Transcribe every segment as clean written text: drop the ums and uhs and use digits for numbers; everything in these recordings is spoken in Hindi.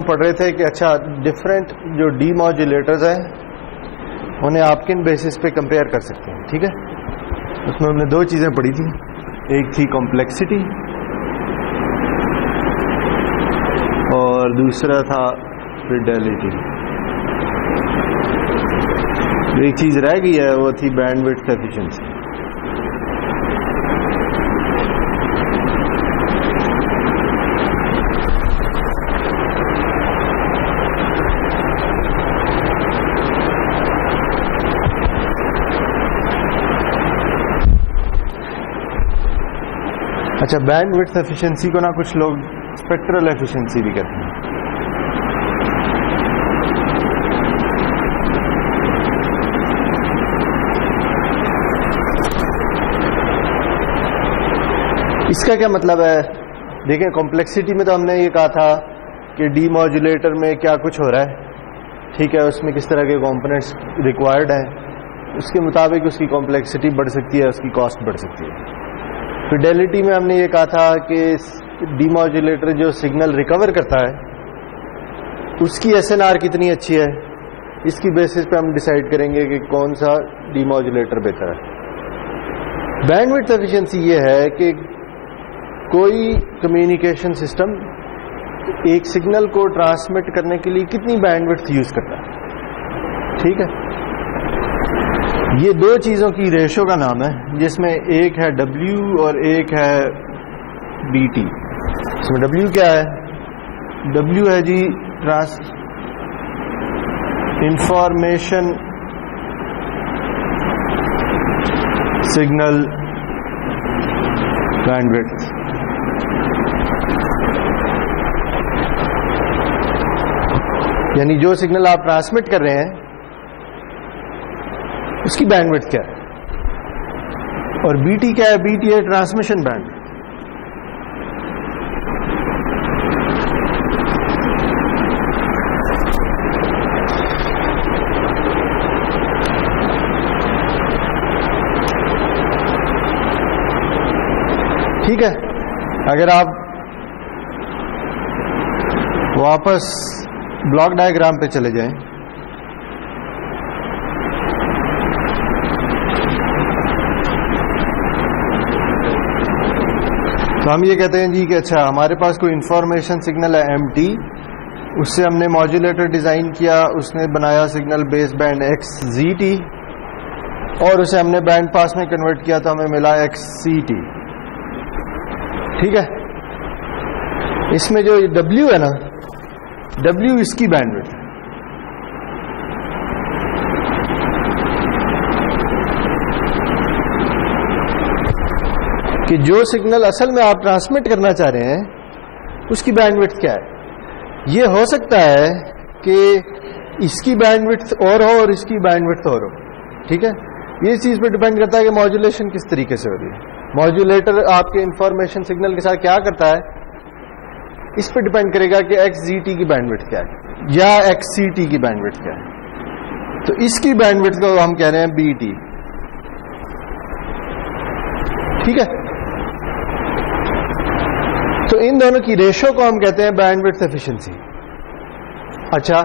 पढ़ रहे थे कि अच्छा डिफरेंट जो डी मॉड्यूलेटर्स हैं उन्हें आप किन बेसिस पे कंपेयर कर सकते हैं। ठीक है, उसमें हमने दो चीज़ें पढ़ी थी, एक थी कॉम्प्लेक्सिटी और दूसरा था फिडेलिटी। एक चीज़ रह गई है वो थी बैंडविड्थ एफिशिएंसी। अच्छा, बैंडविड्थ एफिशिएंसी को ना कुछ लोग स्पेक्ट्रल एफिशिएंसी भी कहते हैं। इसका क्या मतलब है? देखें, कॉम्प्लेक्सिटी में तो हमने ये कहा था कि डी मॉड्यूलेटर में क्या कुछ हो रहा है, ठीक है, उसमें किस तरह के कंपोनेंट्स रिक्वायर्ड हैं, उसके मुताबिक उसकी कॉम्प्लेक्सिटी बढ़ सकती है, उसकी कॉस्ट बढ़ सकती है। फिडेलिटी में हमने ये कहा था कि डी मॉड्यूलेटर जो सिग्नल रिकवर करता है उसकी एसएनआर कितनी अच्छी है, इसकी बेसिस पे हम डिसाइड करेंगे कि कौन सा डी मॉड्यूलेटर बेहतर है। बैंडविड्थ एफिशिएंसी ये है कि कोई कम्युनिकेशन सिस्टम एक सिग्नल को ट्रांसमिट करने के लिए कितनी बैंडविड्थ यूज करता है। ठीक है, ये दो चीजों की रेशो का नाम है, जिसमें एक है W और एक है BT। इसमें W क्या है? W है जी इंफॉर्मेशन सिग्नल बैंडविड्थ। यानी जो सिग्नल आप ट्रांसमिट कर रहे हैं उसकी बैंडविड्थ क्या है। और BT क्या है? BT है ट्रांसमिशन बैंड। ठीक है, अगर आप वापस ब्लॉक डायग्राम पे चले जाएं तो हम ये कहते हैं जी कि अच्छा हमारे पास कोई इंफॉर्मेशन सिग्नल है MT, उससे हमने मॉड्यूलेटर डिजाइन किया, उसने बनाया सिग्नल बेस बैंड XZT और उसे हमने बैंड पास में कन्वर्ट किया तो हमें मिला XCT। ठीक है, इसमें जो W है ना, W इसकी बैंडविड्थ है। कि जो सिग्नल असल में आप ट्रांसमिट करना चाह रहे हैं उसकी बैंडविड्थ क्या है। ये हो सकता है कि इसकी बैंडविड्थ और हो और इसकी बैंडविड्थ और हो। ठीक है, ये चीज पे डिपेंड करता है कि मॉड्यूलेशन किस तरीके से हो रही है। मॉड्यूलेटर आपके इंफॉर्मेशन सिग्नल के साथ क्या करता है, इस पे डिपेंड करेगा कि XZT की बैंडविड्थ क्या है या XCT की बैंडविड्थ क्या है। तो इसकी बैंडविड्थ को हम कह रहे हैं BT। ठीक है, तो इन दोनों की रेशो को हम कहते हैं बैंडविड्थ एफिशिएंसी। अच्छा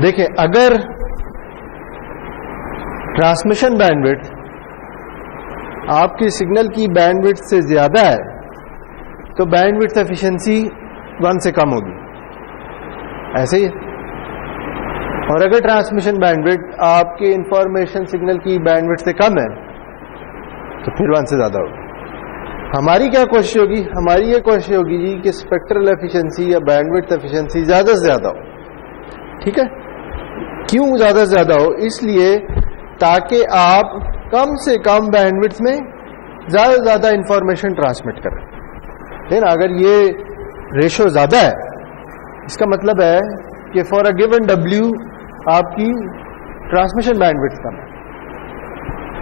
देखें, अगर ट्रांसमिशन बैंडविड्थ आपकी सिग्नल की बैंडविड्थ से ज्यादा है तो बैंडविड्थ एफिशिएंसी 1 से कम होगी, ऐसे ही है। और अगर ट्रांसमिशन बैंडविड्थ आपके इंफॉर्मेशन सिग्नल की बैंडविड्थ से कम है तो फिर 1 से ज्यादा होगी। हमारी क्या कोशिश होगी? हमारी ये कोशिश होगी जी कि स्पेक्ट्रल एफिशिएंसी या बैंडविड्थ एफिशिएंसी ज्यादा से ज्यादा हो। ठीक है, क्यों ज्यादा से ज्यादा हो? इसलिए ताकि आप कम से कम बैंडविड्थ में ज्यादा से ज्यादा इंफॉर्मेशन ट्रांसमिट करें। लेकिन अगर ये रेशो ज्यादा है, इसका मतलब है कि फॉर अ गिवन W आपकी ट्रांसमिशन बैंडविड्थ कम है।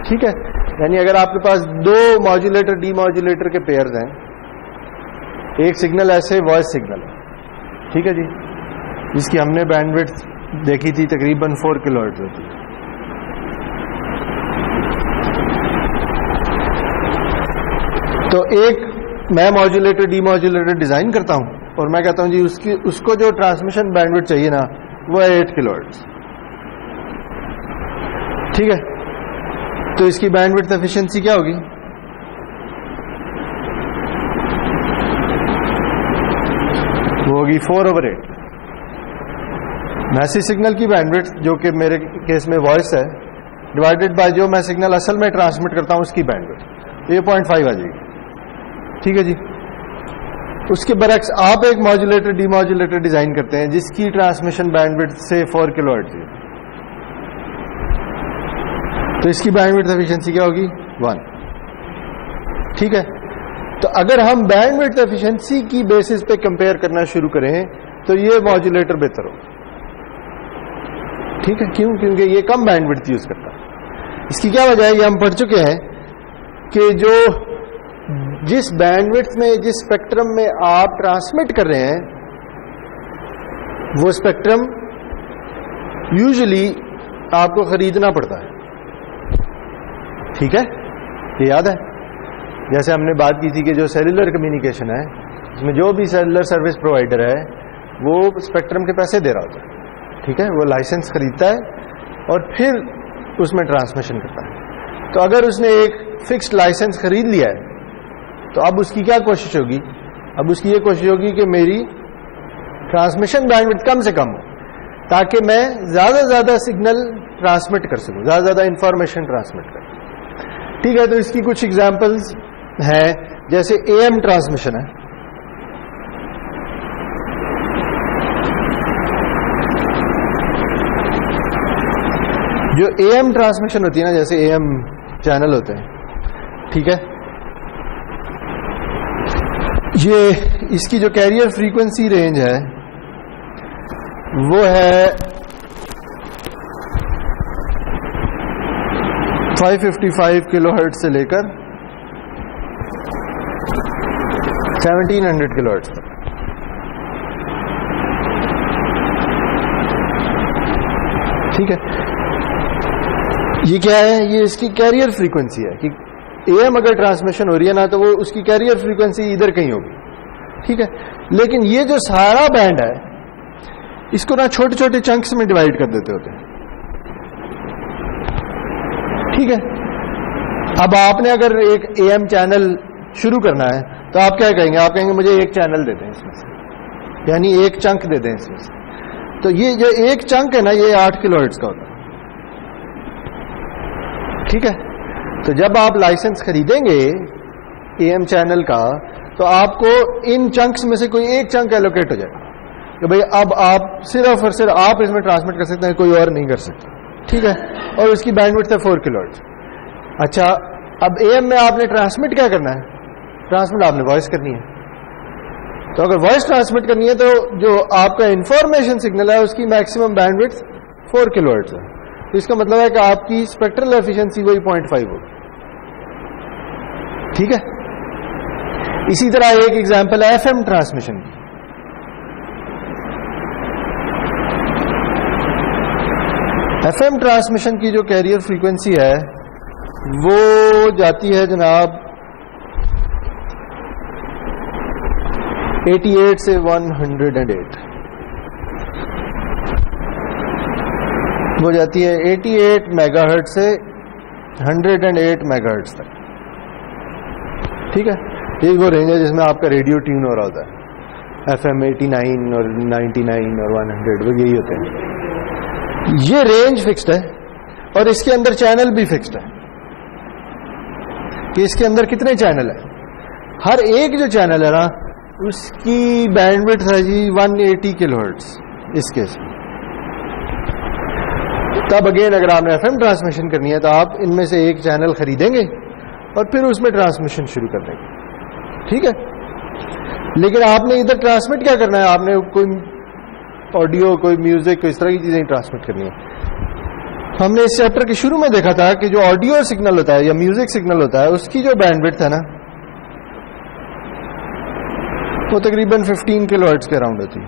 ठीक है, यानी अगर आपके पास दो मॉड्यूलेटर डी मॉड्यूलेटर के पेयर्स हैं, एक सिग्नल ऐसे वॉइस सिग्नल है, ठीक है जी, जिसकी हमने बैंडविड्थ देखी थी तकरीबन 4 किलोहर्ट्ज होती है। तो एक मैं मॉड्यूलेटर डी मॉड्यूलेटर डिजाइन करता हूं और मैं कहता हूं जी उसको जो ट्रांसमिशन बैंडविड्थ चाहिए ना वो है 8 किलोहर्ट्ज, ठीक है। तो इसकी बैंडविड्थ एफिशिएंसी क्या होगी? वो होगी 4/8। मैसेज सिग्नल की बैंडविड्थ जो कि मेरे केस में वॉइस है डिवाइडेड बाय जो मैं सिग्नल असल में ट्रांसमिट करता हूं उसकी बैंडविड्थ, तो ये 0.5 आ जाएगी, ठीक है जी। उसके बरक्स आप एक मॉड्यूलेटर डीमॉड्यूलेटर डिजाइन करते हैं जिसकी ट्रांसमिशन बैंडविड्थ से 4 किलोहर्ट्ज है, तो इसकी बैंडविड्थ एफिशिएंसी क्या होगी? 1, ठीक है। तो अगर हम बैंडविड्थ एफिशिएंसी की बेसिस पे कंपेयर करना शुरू करें तो ये मॉड्यूलेटर बेहतर होगा, ठीक है। क्यों? क्योंकि ये कम बैंडविड्थ यूज करता है। इसकी क्या वजह है? ये हम पढ़ चुके हैं कि जो जिस बैंडविड्थ में जिस स्पेक्ट्रम में आप ट्रांसमिट कर रहे हैं वो स्पेक्ट्रम यूजुअली आपको खरीदना पड़ता है, ठीक है। ये याद है जैसे हमने बात की थी कि जो सेल्युलर कम्युनिकेशन है उसमें जो भी सेल्युलर सर्विस प्रोवाइडर है वो स्पेक्ट्रम के पैसे दे रहा होता है, ठीक है। वो लाइसेंस खरीदता है और फिर उसमें ट्रांसमिशन करता है। तो अगर उसने एक फिक्स्ड लाइसेंस खरीद लिया है तो अब उसकी क्या कोशिश होगी? अब उसकी ये कोशिश होगी कि मेरी ट्रांसमिशन बैंडविड्थ कम से कम हो ताकि मैं ज्यादा से ज्यादा सिग्नल ट्रांसमिट कर सकूं, ज्यादा से ज्यादा इंफॉर्मेशन ट्रांसमिट कर, ठीक है। तो इसकी कुछ एग्जांपल्स हैं, जैसे एएम ट्रांसमिशन है, जो एएम ट्रांसमिशन होती है ना, जैसे एएम चैनल होते हैं, ठीक है। ये इसकी जो कैरियर फ्रीक्वेंसी रेंज है वो है 555 किलोहर्ट्ज से लेकर 1700 किलोहर्ट्ज तक, ठीक है। ये क्या है? ये इसकी कैरियर फ्रीक्वेंसी है कि एएम अगर ट्रांसमिशन हो रही है ना तो वो उसकी कैरियर फ्रीक्वेंसी इधर कहीं होगी, ठीक है। लेकिन ये जो सारा बैंड है इसको ना छोटे छोटे चंक्स में डिवाइड कर देते होते हैं, ठीक है। अब आपने अगर एक एएम चैनल शुरू करना है तो आप क्या कहेंगे? आप कहेंगे मुझे एक चैनल दे दें इसमें से, यानी एक चंक दे दें इसमें से। तो ये जो एक चंक है ना ये 8 किलोहर्ट्ज का होता है, ठीक है। तो जब आप लाइसेंस खरीदेंगे एएम चैनल का तो आपको इन चंक्स में से कोई एक चंक एलोकेट हो जाएगा कि भाई अब आप सिर्फ और सिर्फ आप इसमें ट्रांसमिट कर सकते हैं, कोई और नहीं कर सकता, ठीक है। और उसकी बैंडविड्थ है 4 किलोहर्ट्ज। अच्छा, अब एएम में आपने ट्रांसमिट क्या करना है? ट्रांसमिट आपने वॉइस करनी है। तो अगर वॉइस ट्रांसमिट करनी है तो जो आपका इंफॉर्मेशन सिग्नल है उसकी मैक्सिमम बैंडविड्थ 4 किलोहर्ट्ज है। तो इसका मतलब है कि आपकी स्पेक्ट्रल एफिशिएंसी वही 0.5 होगी, ठीक है। इसी तरह एक एग्जांपल है एफएम ट्रांसमिशन की। एफएम ट्रांसमिशन की जो कैरियर फ्रीक्वेंसी है वो जाती है जनाब 88 से 108, वो जाती है 88 मेगाहर्ट्ज से 108 मेगाहर्ट्ज तक, ठीक है। ये वो रेंज है जिसमें आपका रेडियो ट्यून हो रहा होता है, एफएम 89 और 99 और 100 वो यही होते हैं। ये रेंज फिक्स्ड है और इसके अंदर चैनल भी फिक्स्ड है कि इसके अंदर कितने चैनल है। हर एक जो चैनल है ना उसकी बैंडविड्थ है जी 180 किलोहर्ट्ज इस केस में। तब अगेन अगर आपने एफएम ट्रांसमिशन करनी है तो आप इनमें से एक चैनल खरीदेंगे और फिर उसमें ट्रांसमिशन शुरू कर देंगे, ठीक है। लेकिन आपने इधर ट्रांसमिट क्या करना है? आपने कोई ऑडियो, कोई म्यूजिक, कोई इस तरह की चीजें ट्रांसमिट करनी है। हमने इस चैप्टर के शुरू में देखा था कि जो ऑडियो सिग्नल होता है या म्यूजिक सिग्नल होता है उसकी जो बैंडविड्थ है ना वो तकरीबन 15 किलोहर्ट्ज के अराउंड होती है,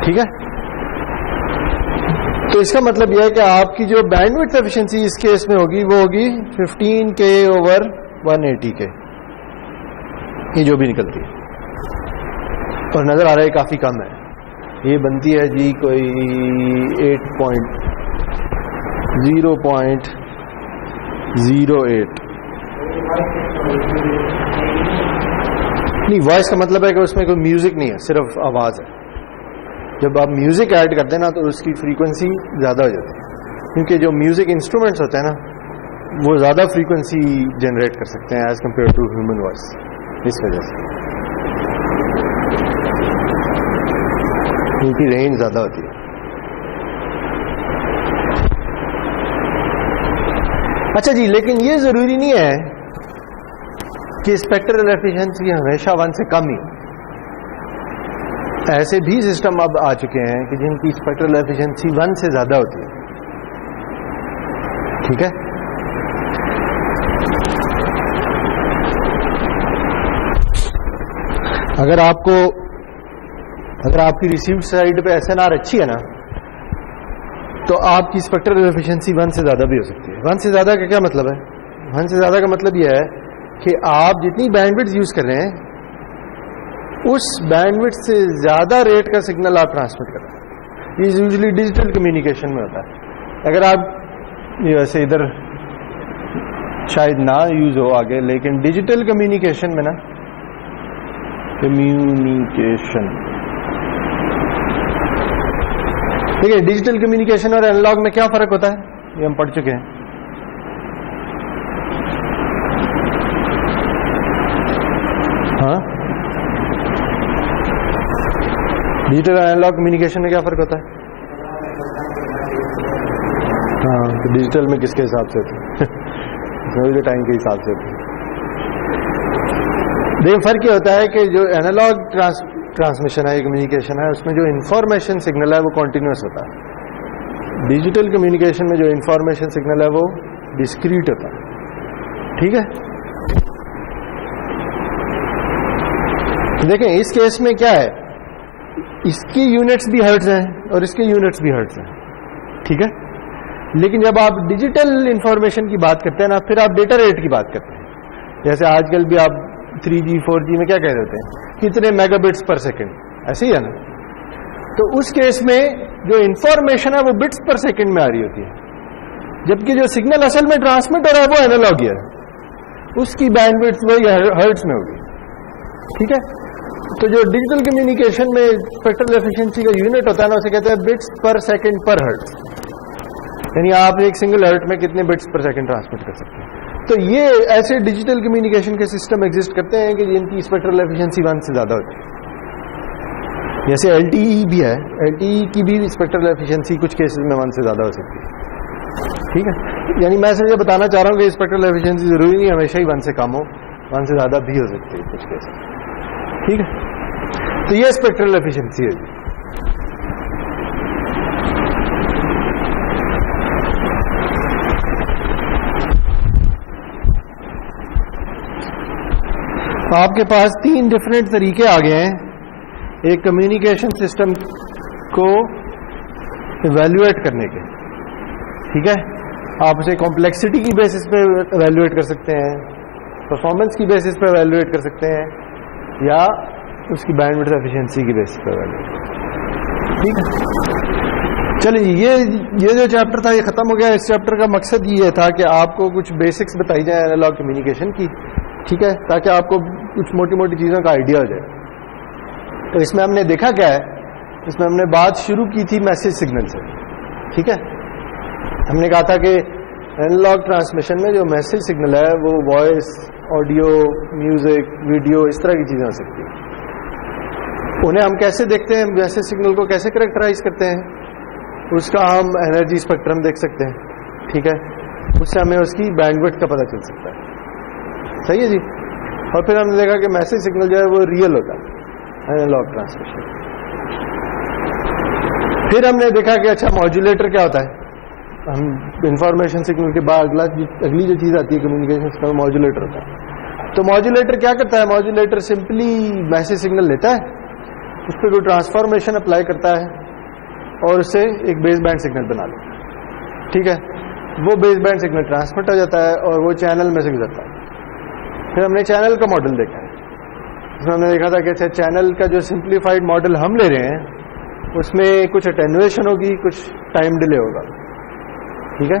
ठीक है। तो इसका मतलब यह है कि आपकी जो बैंडविड्थ एफिशिएंसी इस केस में होगी वो होगी 15K/180K, ये जो भी निकलती है, और नजर आ रहा है काफी कम है। ये बनती है जी कोई 0.08। नहीं, वॉइस का मतलब है कि उसमें कोई म्यूजिक नहीं है, सिर्फ आवाज है। जब आप म्यूजिक ऐड करते हैं ना तो उसकी फ्रीक्वेंसी ज्यादा हो जाती है, क्योंकि जो म्यूजिक इंस्ट्रूमेंट्स होते हैं ना वो ज्यादा फ्रीक्वेंसी जनरेट कर सकते हैं as compare to human voice, इस वजह से उनकी रेंज ज्यादा होती है। अच्छा जी, लेकिन ये जरूरी नहीं है कि स्पेक्ट्रल एफिशिएंसी हमेशा 1 से कम ही। ऐसे भी सिस्टम अब आ चुके हैं कि जिनकी स्पेक्ट्रल एफिशिएंसी 1 से ज्यादा होती है। ठीक है, अगर आपकी रिसीव्ड साइड पे एसएनआर अच्छी है ना तो आपकी स्पेक्ट्रल एफिशिएंसी 1 से ज्यादा भी हो सकती है। 1 से ज्यादा का क्या मतलब है? 1 से ज्यादा का मतलब यह है कि आप जितनी बैंडविड्थ यूज कर रहे हैं उस बैंडविड्थ से ज्यादा रेट का सिग्नल आप ट्रांसमिट कर रहे हैं। ये यूजुअली डिजिटल कम्युनिकेशन में होता है। अगर आप वैसे इधर शायद ना यूज हो आगे, लेकिन डिजिटल कम्युनिकेशन में ना ठीक है, डिजिटल कम्युनिकेशन और एनालॉग में क्या फर्क होता है ये हम पढ़ चुके हैं। हाँ, डिजिटल और एनालॉग कम्युनिकेशन में क्या फर्क होता है? हाँ, तो डिजिटल में किसके हिसाब से होती है? टाइम के हिसाब से होती है। देखिए फर्क ये होता है कि जो एनालॉग ट्रांसमिशन है, कम्युनिकेशन है, उसमें जो इंफॉर्मेशन सिग्नल है वो कॉन्टिन्यूअस होता है। डिजिटल कम्युनिकेशन में जो इंफॉर्मेशन सिग्नल है वो डिस्क्रीट होता है। ठीक है, देखें इस केस में क्या है, इसकी यूनिट्स भी हर्ट्ज हैं और इसके यूनिट्स भी हर्ट्ज हैं। ठीक है, लेकिन जब आप डिजिटल इंफॉर्मेशन की बात करते हैं ना, फिर आप डेटा रेट की बात करते हैं। जैसे आजकल भी आप 3G 4G में क्या कह रहे हैं, कितने मेगाबिट्स पर सेकंड, ऐसे ही है ना। तो उस केस में जो इंफॉर्मेशन है वो बिट्स पर सेकंड में आ रही होती है, जबकि जो सिग्नल असल में ट्रांसमिट हो रहा है वो एनालॉग है, उसकी बैंडविड्थ वही हर्ट्ज में होगी। ठीक है, तो जो डिजिटल कम्युनिकेशन में स्पेक्ट्रल एफिशिएंसी का यूनिट होता है ना, उसे कहते हैं बिट्स पर सेकंड पर हर्ट्ज, यानी आप एक सिंगल हर्ट्ज में कितने बिट्स पर सेकंड ट्रांसमिट कर सकते हैं। तो ये ऐसे डिजिटल कम्युनिकेशन के सिस्टम एग्जिस्ट करते हैं कि जिनकी स्पेक्ट्रल एफिशिएंसी 1 से ज्यादा होती है। जैसे LTE भी है, LTE की भी स्पेक्ट्रल एफिशिएंसी कुछ केसेस में 1 से ज्यादा हो सकती है। ठीक है, यानी मैं सिर्फ ये बताना चाह रहा हूं कि स्पेक्ट्रल एफिशिएंसी जरूरी नहीं हमेशा ही 1 से कम हो, 1 से ज्यादा भी हो सकती है कुछ केसेस। ठीक है, तो ये स्पेक्ट्रल एफिशिएंसी है। आपके पास 3 डिफरेंट तरीके आ गए हैं एक कम्युनिकेशन सिस्टम को इवैल्यूएट करने के। ठीक है, आप उसे कॉम्प्लेक्सिटी की बेसिस पे इवैल्यूएट कर सकते हैं, परफॉर्मेंस की बेसिस पे इवैल्यूएट कर सकते हैं, या उसकी बैंडविड्थ एफिशिएंसी की बेसिस पे इवैल्यूएट। ठीक है, चलिए ये जो चैप्टर था ये खत्म हो गया। इस चैप्टर का मकसद ये था कि आपको कुछ बेसिक्स बताई जाए एनालॉग कम्युनिकेशन की। ठीक है, ताकि आपको कुछ मोटी मोटी चीजों का आइडिया हो जाए। तो इसमें हमने देखा क्या है, इसमें हमने बात शुरू की थी मैसेज सिग्नल से। ठीक है, हमने कहा था कि एनालॉग ट्रांसमिशन में जो मैसेज सिग्नल है वो वॉइस, ऑडियो, म्यूजिक, वीडियो, इस तरह की चीजें हो सकती है। उन्हें हम कैसे देखते हैं, मैसेज सिग्नल को कैसे कैरेक्टराइज करते हैं, उसका हम एनर्जी स्पेक्ट्रम देख सकते हैं। ठीक है, उससे हमें उसकी बैंडविड्थ का पता चल सकता है। सही है जी। और फिर हमने देखा कि मैसेज सिग्नल जो है वो रियल होता है, एनालॉग ट्रांसमिशन। फिर हमने देखा कि अच्छा मॉड्यूलेटर क्या होता है। हम इंफॉर्मेशन सिग्नल के बाद अगली जो चीज आती है कम्युनिकेशन सिस्टम, मॉड्यूलेटर होता है। तो मॉड्यूलेटर क्या करता है, मॉड्यूलेटर सिंपली मैसेज सिग्नल लेता है, उस पर कोई ट्रांसफॉर्मेशन अप्लाई करता है और उससे एक बेस बैंड सिग्नल बना लेता है। ठीक है, वो बेस बैंड सिग्नल ट्रांसमिट हो जाता है और वो चैनल में से गुजरता है। फिर हमने चैनल का मॉडल देखा है। उसमें हमने देखा था कि अच्छा चैनल का जो सिंप्लीफाइड मॉडल हम ले रहे हैं उसमें कुछ अटेन्युएशन होगी, कुछ टाइम डिले होगा। ठीक है,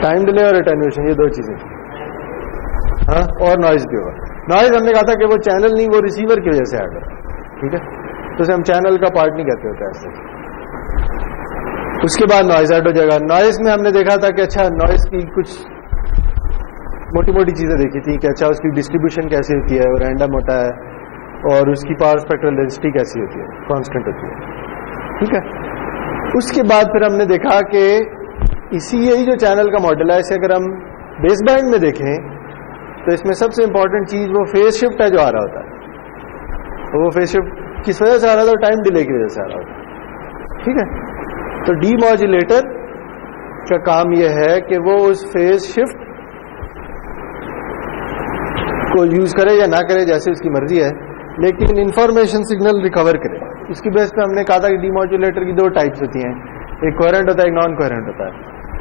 टाइम डिले और अटेन्युएशन, ये दो चीजें। हाँ, और नॉइज भी होगा। नॉइज हमने कहा था कि वो चैनल नहीं, वो रिसीवर की वजह से आ गया। ठीक है, तो उसे हम चैनल का पार्ट नहीं कहते होते ऐसे। उसके बाद नॉइज ऐड हो जाएगा। नॉइज में हमने देखा था कि अच्छा नॉइज की कुछ मोटी मोटी चीजें देखी थी कि अच्छा उसकी डिस्ट्रीब्यूशन कैसी होती है, वो रैंडम होता है, और उसकी पावर स्पेक्ट्रल डेंसिटी कैसी होती है, कांस्टेंट होती है। ठीक है, उसके बाद फिर हमने देखा कि यही जो चैनल का मॉडल है, इसे अगर हम बेस बैंड में देखें तो इसमें सबसे इंपॉर्टेंट चीज वो फेज शिफ्ट है जो आ रहा होता है। तो वो फेज शिफ्ट किस वजह से आ रहा था? टाइम डिले की वजह से आ रहा होता है। ठीक है, तो डीमॉड्यूलेटर का काम यह है कि वो उस फेज शिफ्ट को यूज करे या ना करे, जैसे उसकी मर्जी है, लेकिन इंफॉर्मेशन सिग्नल रिकवर करे। इसकी बेस पे हमने कहा था कि डीमॉड्यूलेटर की दो टाइप्स होती हैं, एक कोहेरेंट होता है, एक नॉन कोहेरेंट होता है।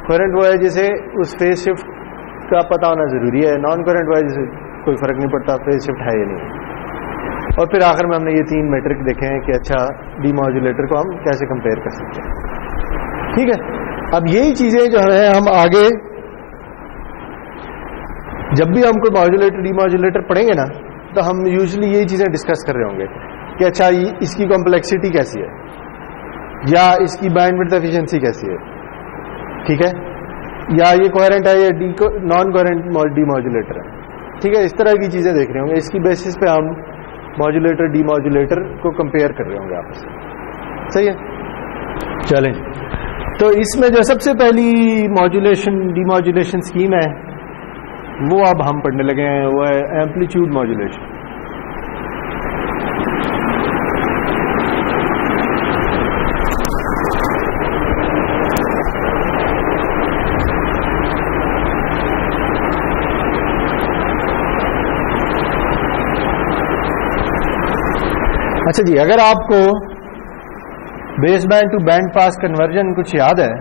कोहेरेंट वो है जिसे उस फेज शिफ्ट का पता होना जरूरी है, नॉन कोहेरेंट वो है जिसे कोई फर्क नहीं पड़ता फेज शिफ्ट है या नहीं। और फिर आखिर में हमने ये 3 मैट्रिक देखे हैं कि अच्छा डीमॉड्यूलेटर को हम कैसे कंपेयर कर सकते हैं। ठीक है, अब यही चीजें जो है हम आगे जब भी हम कोई मॉड्यूलेटर डीमॉड्यूलेटर पढ़ेंगे ना, तो हम यूजुअली यही चीजें डिस्कस कर रहे होंगे कि अच्छा इसकी कॉम्प्लेक्सिटी कैसी है, या इसकी बैंडविड्थ एफिशिएंसी कैसी है। ठीक है, या ये कोहेरेंट है या नॉन कोहेरेंट डीमॉड्यूलेटर है। ठीक है, इस तरह की चीजें देख रहे होंगे। इसकी बेसिस पे हम मॉड्यूलेटर डीमॉड्यूलेटर को कंपेयर कर रहे होंगे आपस में। सही है, चलें। तो इसमें जो सबसे पहली मॉड्यूलेशन डीमॉड्यूलेशन स्कीम है वो अब हम पढ़ने लगे हैं, वो है एम्पलीट्यूड मॉड्यूलेशन। अच्छा जी, अगर आपको base band to band pass conversion कुछ याद है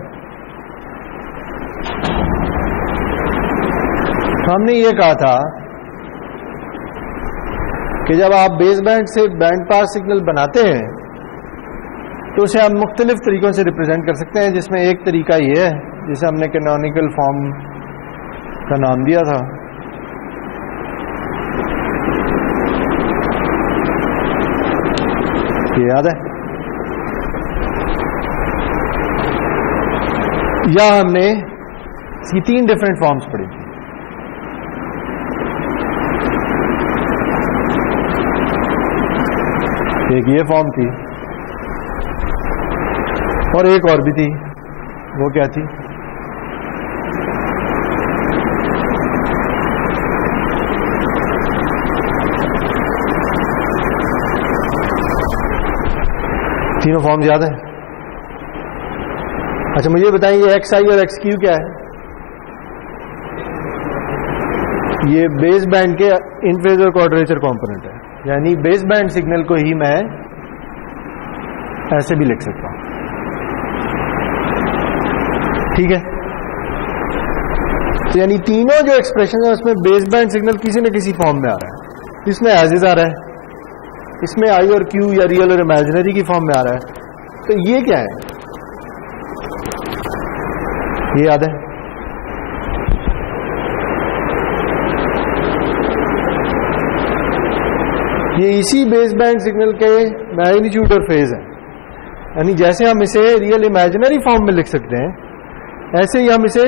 तो हमने ये कहा था कि जब आप बेस बैंड से बैंड पास सिग्नल बनाते हैं तो उसे हम मुख्तलिफ तरीकों से रिप्रेजेंट कर सकते हैं, जिसमें एक तरीका ये है जिसे हमने कैनोनिकल फॉर्म का नाम दिया था। ये याद है? या हमने इसकी 3 डिफरेंट फॉर्म्स पढ़ी थी। एक ये फॉर्म थी और एक और भी थी, वो क्या थी? तीनों फॉर्म्स याद है? अच्छा मुझे बताइए ये एक्स आई और एक्स क्यू क्या है? ये बेस बैंड के इन फेज और क्वाड्रेचर कंपोनेंट है, यानी बेस बैंड सिग्नल को ही मैं ऐसे भी लिख सकता हूं। ठीक है, तो यानी तीनों जो एक्सप्रेशन है उसमें बेस बैंड सिग्नल किसी न किसी फॉर्म में आ रहा है। इसमें एज इज आ रहा है, इसमें आई और क्यू या रियल और इमेजिनरी की फॉर्म में आ रहा है। तो ये क्या है? ये याद है? ये इसी बेस बैंड सिग्नल के मैग्नीट्यूड और फेज है, यानी जैसे हम इसे रियल इमेजिनरी फॉर्म में लिख सकते हैं, ऐसे ही हम इसे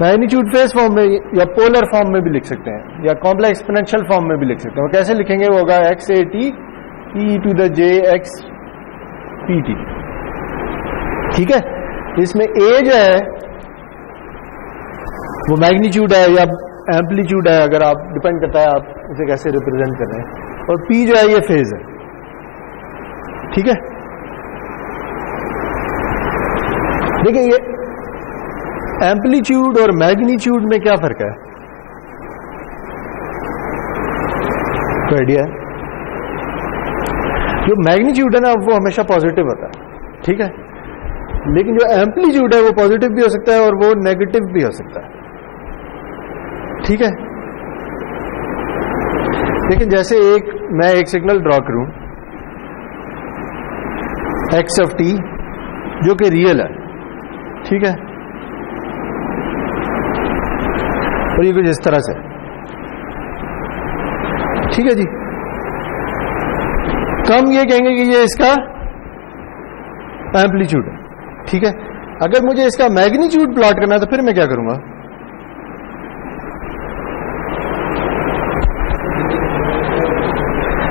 मैग्नीट्यूड फेज फॉर्म में या पोलर फॉर्म में भी लिख सकते हैं, या कॉम्प्लेक्स एक्सपोनेंशियल फॉर्म में भी लिख सकते हैं। वो कैसे लिखेंगे? वो होगा x a t e to the j x p t. ठीक है, इसमें ए जो है वो मैग्नीट्यूड है या एम्पलीट्यूड है, अगर आप डिपेंड करता है आप इसे कैसे रिप्रेजेंट कर रहे हैं, और पी जो है ये फेज है। ठीक है, देखिए ये एम्पलीट्यूड और मैग्नीट्यूड में क्या फर्क है? कोई आइडिया है? जो मैग्नीट्यूड है ना वो हमेशा पॉजिटिव होता है। ठीक है, लेकिन जो एम्पलीट्यूड है वो पॉजिटिव भी हो सकता है और वो नेगेटिव भी हो सकता है। ठीक है, लेकिन जैसे मैं एक सिग्नल ड्रॉ करूं x ऑफ t जो कि रियल है, ठीक है, और ये कुछ इस तरह से, ठीक है जी, तो हम ये कहेंगे कि ये इसका एम्पलीट्यूड है, ठीक है। अगर मुझे इसका मैग्नीट्यूड प्लॉट करना है तो फिर मैं क्या करूंगा,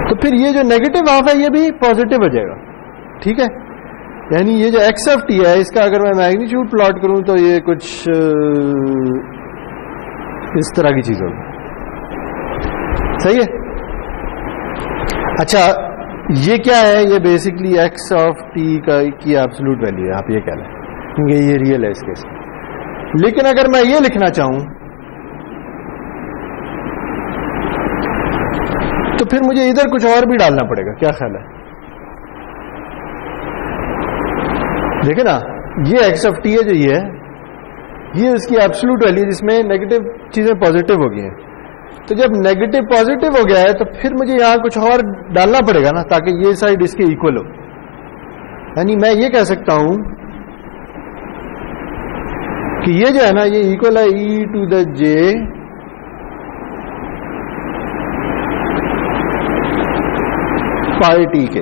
तो फिर ये जो नेगेटिव हाफ है ये भी पॉजिटिव हो जाएगा, ठीक है। यानी ये जो x ऑफ t है इसका अगर मैं मैग्नीट्यूड प्लॉट करूं तो ये कुछ इस तरह की चीज होगी, सही है। अच्छा, ये क्या है, ये बेसिकली x ऑफ t की एब्सोल्यूट वैल्यू है, आप ये कह लें, क्योंकि ये रियल है इस केस में। लेकिन अगर मैं ये लिखना चाहूं तो फिर मुझे इधर कुछ और भी डालना पड़ेगा, क्या ख्याल है? देखे ना, ये x ऑफ t है जो ये उसकी एब्सोल्यूट वैल्यू जिसमें नेगेटिव चीजें पॉजिटिव हो गई हैं। तो जब नेगेटिव पॉजिटिव हो गया है तो फिर मुझे यहां कुछ और डालना पड़ेगा ना, ताकि ये साइड इसके इक्वल हो। यानी मैं ये कह सकता हूं कि ये जो है ना, ये इक्वल है e to the j pi t के,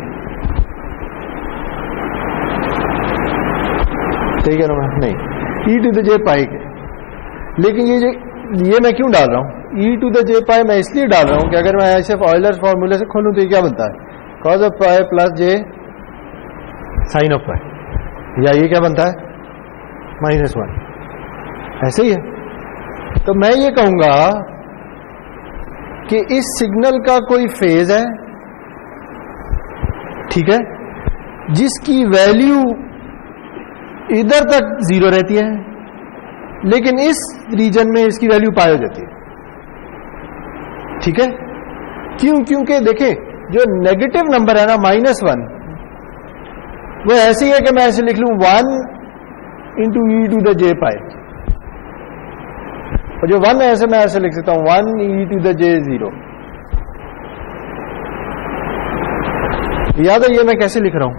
ठीक है ना? नहीं, e to the j pi के। लेकिन ये मैं क्यों डाल रहा हूं e to the j pi? मैं इसलिए डाल रहा हूं कि अगर मैं सिर्फ ऑयलर्स फॉर्मूले से खोलूं तो ये क्या बनता है, cos of pi plus j sine of pi, या ये क्या बनता है -1, ऐसे ही है। तो मैं ये कहूंगा कि इस सिग्नल का कोई फेज है, ठीक है, जिसकी वैल्यू इधर तक 0 रहती है, लेकिन इस रीजन में इसकी वैल्यू पाई हो जाती है, ठीक है। क्यों? क्योंकि देखें, जो नेगेटिव नंबर है ना -1, वो ऐसी है कि मैं ऐसे लिख लूं 1 इंटू ई टू द जे पाई, और जो 1 है ऐसे मैं ऐसे लिख सकता हूं 1 ई टू द जे 0। याद है ये मैं कैसे लिख रहा हूं?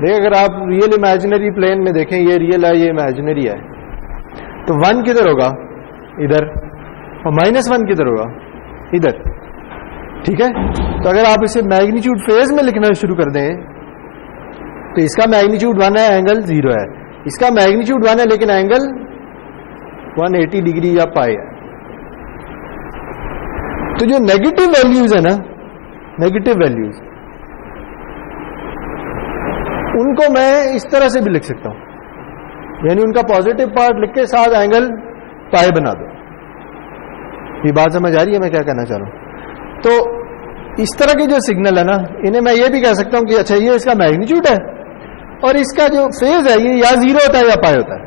देखिए, अगर आप रियल इमेजिनरी प्लेन में देखें, ये रियल है, ये इमेजिनरी है, तो 1 किधर होगा, इधर, और -1 किधर होगा, इधर, ठीक है। तो अगर आप इसे मैग्नीट्यूड फेज में लिखना शुरू कर दें तो इसका मैग्नीट्यूड 1 है, एंगल 0 है, इसका मैग्नीट्यूड 1 है लेकिन एंगल 180 डिग्री या पाई है। तो जो नेगेटिव वैल्यूज है ना, नेगेटिव वैल्यूज, उनको मैं इस तरह से भी लिख सकता हूं, यानी उनका पॉजिटिव पार्ट लिख के साथ एंगल पाई बना दो। ये बात समझ आ रही है मैं क्या कहना चाह रहा हूं? तो इस तरह के जो सिग्नल है ना, इन्हें मैं ये भी कह सकता हूं कि अच्छा ये इसका मैग्नीट्यूड है, और इसका जो फेज है ये या 0 होता है या पाई होता है।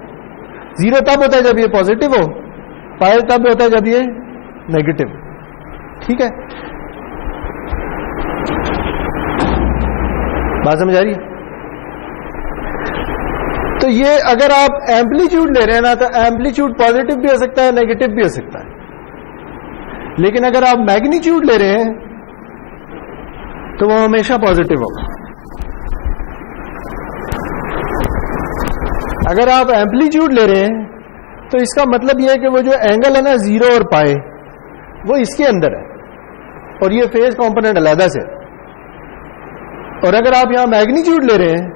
0 तब होता है जब ये पॉजिटिव हो, पाई तब होता है जब ये नेगेटिव, ठीक है। बात समझ आ रही है? तो ये अगर आप एम्पलीट्यूड ले रहे हैं ना, तो एम्पलीट्यूड पॉजिटिव भी हो सकता है, नेगेटिव भी हो सकता है। लेकिन अगर आप मैग्नीट्यूड ले रहे हैं तो वो हमेशा पॉजिटिव होगा। अगर आप एम्पलीट्यूड ले रहे हैं तो इसका मतलब यह है कि वो जो एंगल है ना 0 और पाई, वो इसके अंदर है, और ये फेज कंपोनेंट अलग से। और अगर आप यहां मैग्नीट्यूड ले रहे हैं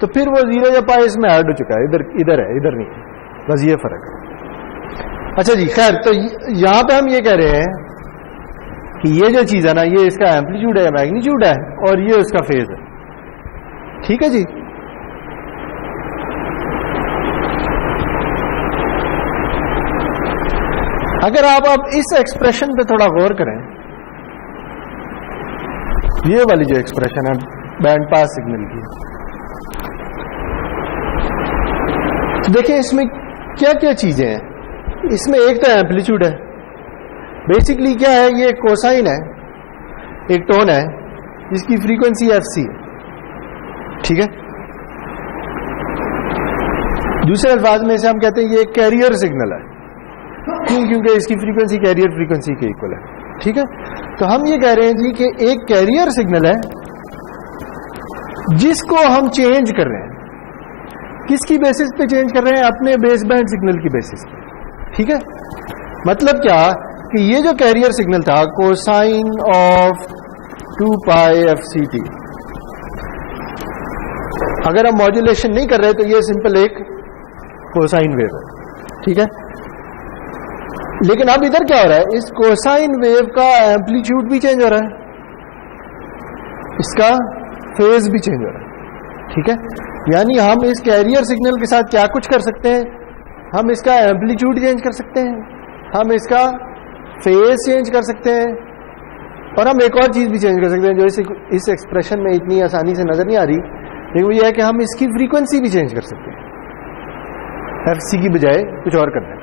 तो फिर वो 0 या पाई इसमें ऐड हो चुका है, इधर है, इधर नहीं, बस ये फर्क है। अच्छा जी, खैर, तो यहां पे हम ये कह रहे हैं कि ये जो चीज है ना, ये इसका एम्पलीट्यूड है, मैग्नीट्यूड है, और ये उसका फेज है, ठीक है जी। अगर आप अब इस एक्सप्रेशन पे थोड़ा गौर करें, ये वाली जो एक्सप्रेशन है बैंड पास सिग्नल की, तो देखिए इसमें क्या क्या चीजें हैं। इसमें एक तो एम्पलीट्यूड है, बेसिकली क्या है, ये कोसाइन है, एक टोन है जिसकी फ्रीक्वेंसी fc है, ठीक है। दूसरे अल्फाज में इसे हम कहते हैं ये कैरियर सिग्नल है, क्यों? क्योंकि इसकी फ्रीक्वेंसी कैरियर फ्रीक्वेंसी के इक्वल है, ठीक है। तो हम ये कह रहे हैं जी कि एक कैरियर सिग्नल है जिसको हम चेंज कर रहे हैं। किसकी बेसिस पे चेंज कर रहे हैं? अपने बेस बैंड सिग्नल की बेसिस पे। ठीक है, मतलब क्या कि ये जो कैरियर सिग्नल था कोसाइन ऑफ 2 पाई FCT, अगर हम मॉड्यूलेशन नहीं कर रहे तो ये सिंपल एक कोसाइन वेव है। ठीक है, लेकिन अब इधर क्या हो रहा है? इस कोसाइन वेव का एम्पलीट्यूड भी चेंज हो रहा है, इसका फेज भी चेंज हो रहा है। ठीक है, यानी हम इस कैरियर सिग्नल के साथ क्या कुछ कर सकते हैं? हम इसका एम्पलीट्यूड चेंज कर सकते हैं, हम इसका फेज चेंज कर सकते हैं, और हम एक और चीज भी चेंज कर सकते हैं जो इस एक्सप्रेशन में इतनी आसानी से नजर नहीं आ रही, लेकिन वो ये है कि हम इसकी फ्रीक्वेंसी भी चेंज कर सकते हैं, FC की बजाय कुछ और करना है।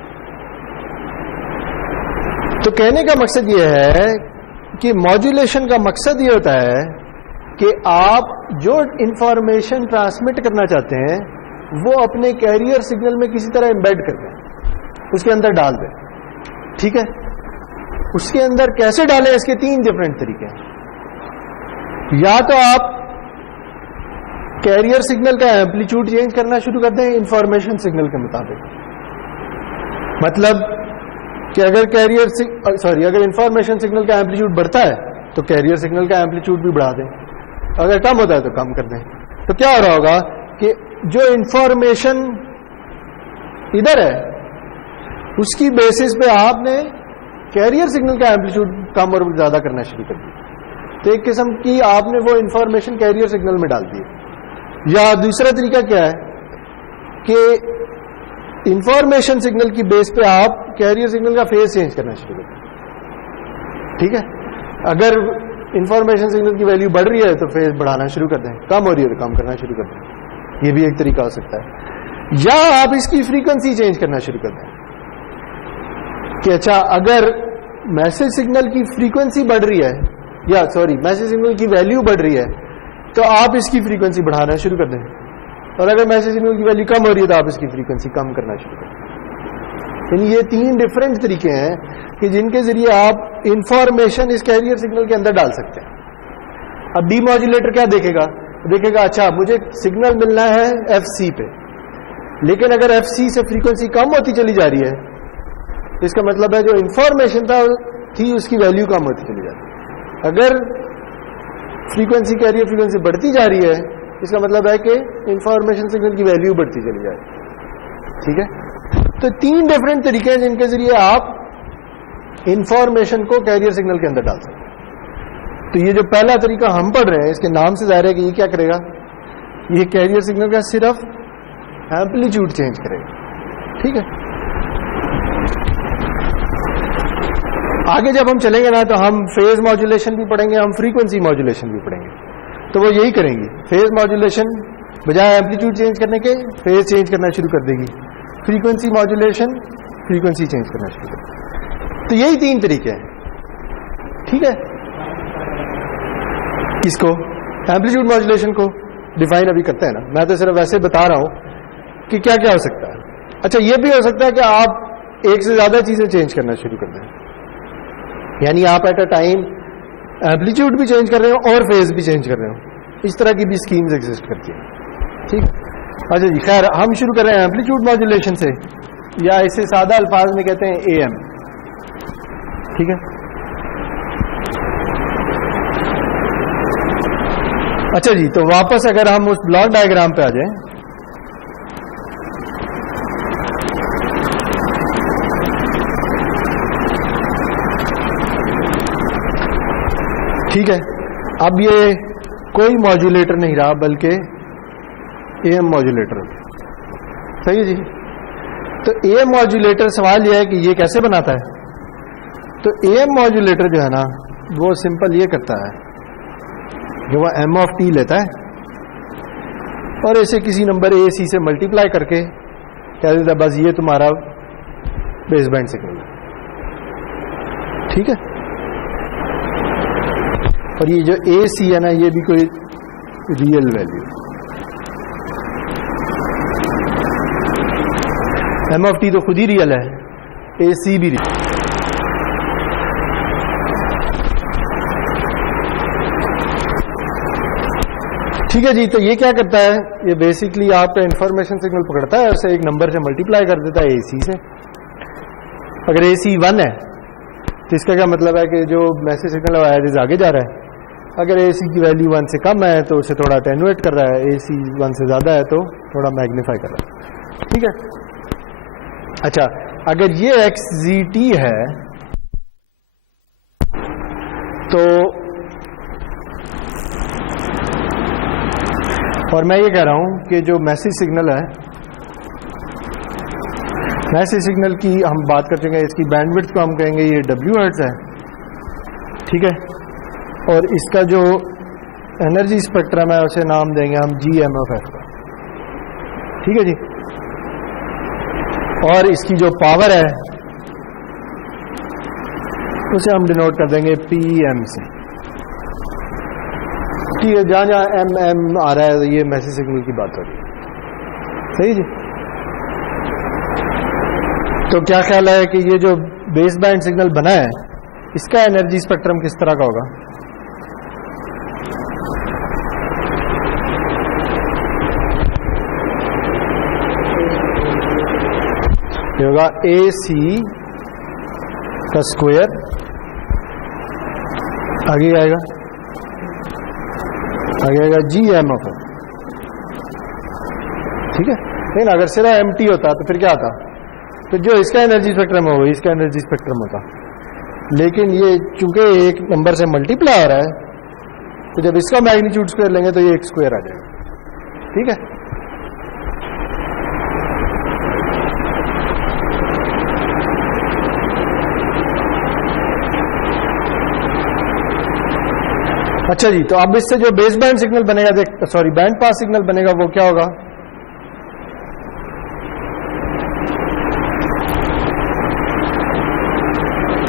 तो कहने का मकसद ये है कि मॉड्यूलेशन का मकसद ये होता है कि आप जो इंफॉर्मेशन ट्रांसमिट करना चाहते हैं वो अपने कैरियर सिग्नल में किसी तरह एम्बेड कर दें, उसके अंदर डाल दें। ठीक है, उसके अंदर कैसे डालें? इसके 3 डिफरेंट तरीके हैं। या तो आप कैरियर सिग्नल का एम्पलीट्यूड चेंज करना शुरू कर दें इंफॉर्मेशन सिग्नल के मुताबिक, मतलब कि अगर इंफॉर्मेशन सिग्नल का एम्पलीट्यूड बढ़ता है तो कैरियर सिग्नल का एम्पलीट्यूड भी बढ़ा दें, अगर कम होता है तो कम कर दें। तो क्या हो रहा होगा कि जो इंफॉर्मेशन इधर है उसकी बेसिस पे आपने कैरियर सिग्नल का एम्पलीट्यूड कम और ज्यादा करना शुरू कर दिया, तो एक किस्म की आपने वो इंफॉर्मेशन कैरियर सिग्नल में डाल दी। या दूसरा तरीका क्या है कि इंफॉर्मेशन सिग्नल की बेस पे आप कैरियर सिग्नल का फेज चेंज करना शुरू कर दें। ठीक है, अगर इंफॉर्मेशन सिग्नल की वैल्यू बढ़ रही है तो फेज बढ़ाना शुरू कर दें, कम हो रही है तो कम करना शुरू कर दें। ये भी एक तरीका हो सकता है। या आप इसकी फ्रीक्वेंसी चेंज करना शुरू कर दें कि अच्छा, अगर मैसेज सिग्नल की फ्रीक्वेंसी बढ़ रही है, या मैसेज सिग्नल की वैल्यू बढ़ रही है तो आप इसकी फ्रीक्वेंसी बढ़ाना शुरू कर दें, और अगर मैसेज सिग्नल की वैल्यू कम हो रही है तो आप इसकी फ्रीक्वेंसी कम करना शुरू करें। यानी ये 3 डिफरेंट तरीके हैं कि जिनके जरिए आप इंफॉर्मेशन इस कैरियर सिग्नल के अंदर डाल सकते हैं। अब डीमॉड्यूलेटर क्या देखेगा? अच्छा, मुझे सिग्नल मिलना है FC पे, लेकिन अगर FC से फ्रीक्वेंसी कम होती चली जा रही है तो इसका मतलब है जो इंफॉर्मेशन थी उसकी वैल्यू कम होती चली जा रही है। अगर कैरियर फ्रीक्वेंसी बढ़ती जा रही है इसका मतलब है कि इंफॉर्मेशन सिग्नल की वैल्यू बढ़ती चली जा रही है। ठीक है, तो 3 डिफरेंट तरीके हैं जिनके जरिए आप इंफॉर्मेशन को कैरियर सिग्नल के अंदर डाल सकते हैं। तो ये जो पहला तरीका हम पढ़ रहे हैं इसके नाम से जाहिर है कि ये क्या करेगा? ये कैरियर सिग्नल का सिर्फ एम्पलीट्यूड चेंज करेगा। ठीक है, आगे जब हम चलेंगे ना तो हम फेज मॉड्यूलेशन भी पढ़ेंगे, हम फ्रीक्वेंसी मॉड्यूलेशन भी पढ़ेंगे। तो वो यही करेंगी, फेज मॉड्यूलेशन बजाय एम्पलीट्यूड चेंज करने के फेज चेंज करना शुरू कर देगी, फ्रीक्वेंसी मॉड्यूलेशन फ्रीक्वेंसी चेंज करना शुरू कर देगी। तो यही 3 तरीके हैं। ठीक है, किसको? एम्पलीट्यूड मॉड्यूलेशन को डिफाइन अभी करते हैं ना, मैं तो सिर्फ वैसे बता रहा हूं कि क्या क्या हो सकता है। अच्छा, ये भी हो सकता है कि आप एक से ज्यादा चीजें चेंज करना शुरू कर दें, यानी आप एट अ टाइम एम्पलीट्यूड भी चेंज कर रहे हो और फेज भी चेंज कर रहे हो। इस तरह की भी स्कीम्स एग्जिस्ट करती है। ठीक है, अच्छा जी, खैर हम शुरू कर रहे हैं एम्पलीट्यूड मॉड्यूलेशन से, या इसे सादा अल्फाज में कहते हैं AM। ठीक है, अच्छा जी, तो वापस अगर हम उस ब्लॉक डायग्राम पे आ जाएं, ठीक है, अब ये कोई मॉड्यूलेटर नहीं रहा बल्कि AM मॉड्यूलेटर। सही है जी। तो AM मॉड्यूलेटर, सवाल यह है कि ये कैसे बनाता है? तो AM मॉड्यूलेटर जो है ना वो सिंपल ये करता है कि वह M(t) लेता है और इसे किसी नंबर AC से मल्टीप्लाई करके कह देता है बस ये तुम्हारा बेस बैंड सिग्नल है। ठीक है, और ये जो AC है ना ये भी कोई रियल वैल्यू, M(t) तो खुद ही रियल है, AC भी रियल। ठीक है जी, तो ये क्या करता है, ये बेसिकली आपका इंफॉर्मेशन सिग्नल पकड़ता है, उसे एक नंबर से मल्टीप्लाई कर देता है AC से। अगर AC 1 है तो इसका क्या मतलब है कि जो मैसेज सिग्नल है एज आगे जा रहा है। अगर AC की वैल्यू 1 से कम है तो उसे थोड़ा अटेन्यूएट कर रहा है, AC 1 से ज्यादा है तो थोड़ा मैग्नीफाई कर रहा है। ठीक है, अच्छा अगर ये XZT है तो, और मैं ये कह रहा हूं कि जो मैसेज सिग्नल है, मैसेज सिग्नल की हम बात कर चुके हैं, इसकी बैंडविड्थ को हम कहेंगे ये W हर्ट्ज है। ठीक है, और इसका जो एनर्जी स्पेक्ट्रम है उसे नाम देंगे हम GM(f) का। ठीक है जी, और इसकी जो पावर है उसे हम डिनोट कर देंगे PM से। ठीक है, जहां जहां MM आ रहा है तो ये मैसेज सिग्नल की बात हो रही है। सही जी, तो क्या ख्याल है कि ये जो बेस बैंड सिग्नल बना है इसका एनर्जी स्पेक्ट्रम किस तरह का होगा? ये होगा AC का स्क्वायर, आगे आएगा GM(f). ठीक है, लेकिन अगर सिर्फ एम्प्टी होता तो फिर क्या आता, तो जो इसका एनर्जी स्पेक्ट्रम है वो इसका एनर्जी स्पेक्ट्रम होता। लेकिन ये चूंकि एक नंबर से मल्टीप्लाई हो रहा है तो जब इसका मैग्नीट्यूड स्क्वायर लेंगे तो ये एक स्क्वायर आ जाएगा। ठीक है, अच्छा जी, तो अब इससे जो बेस बैंड सिग्नल बनेगा, सॉरी बैंड पास सिग्नल बनेगा, वो क्या होगा?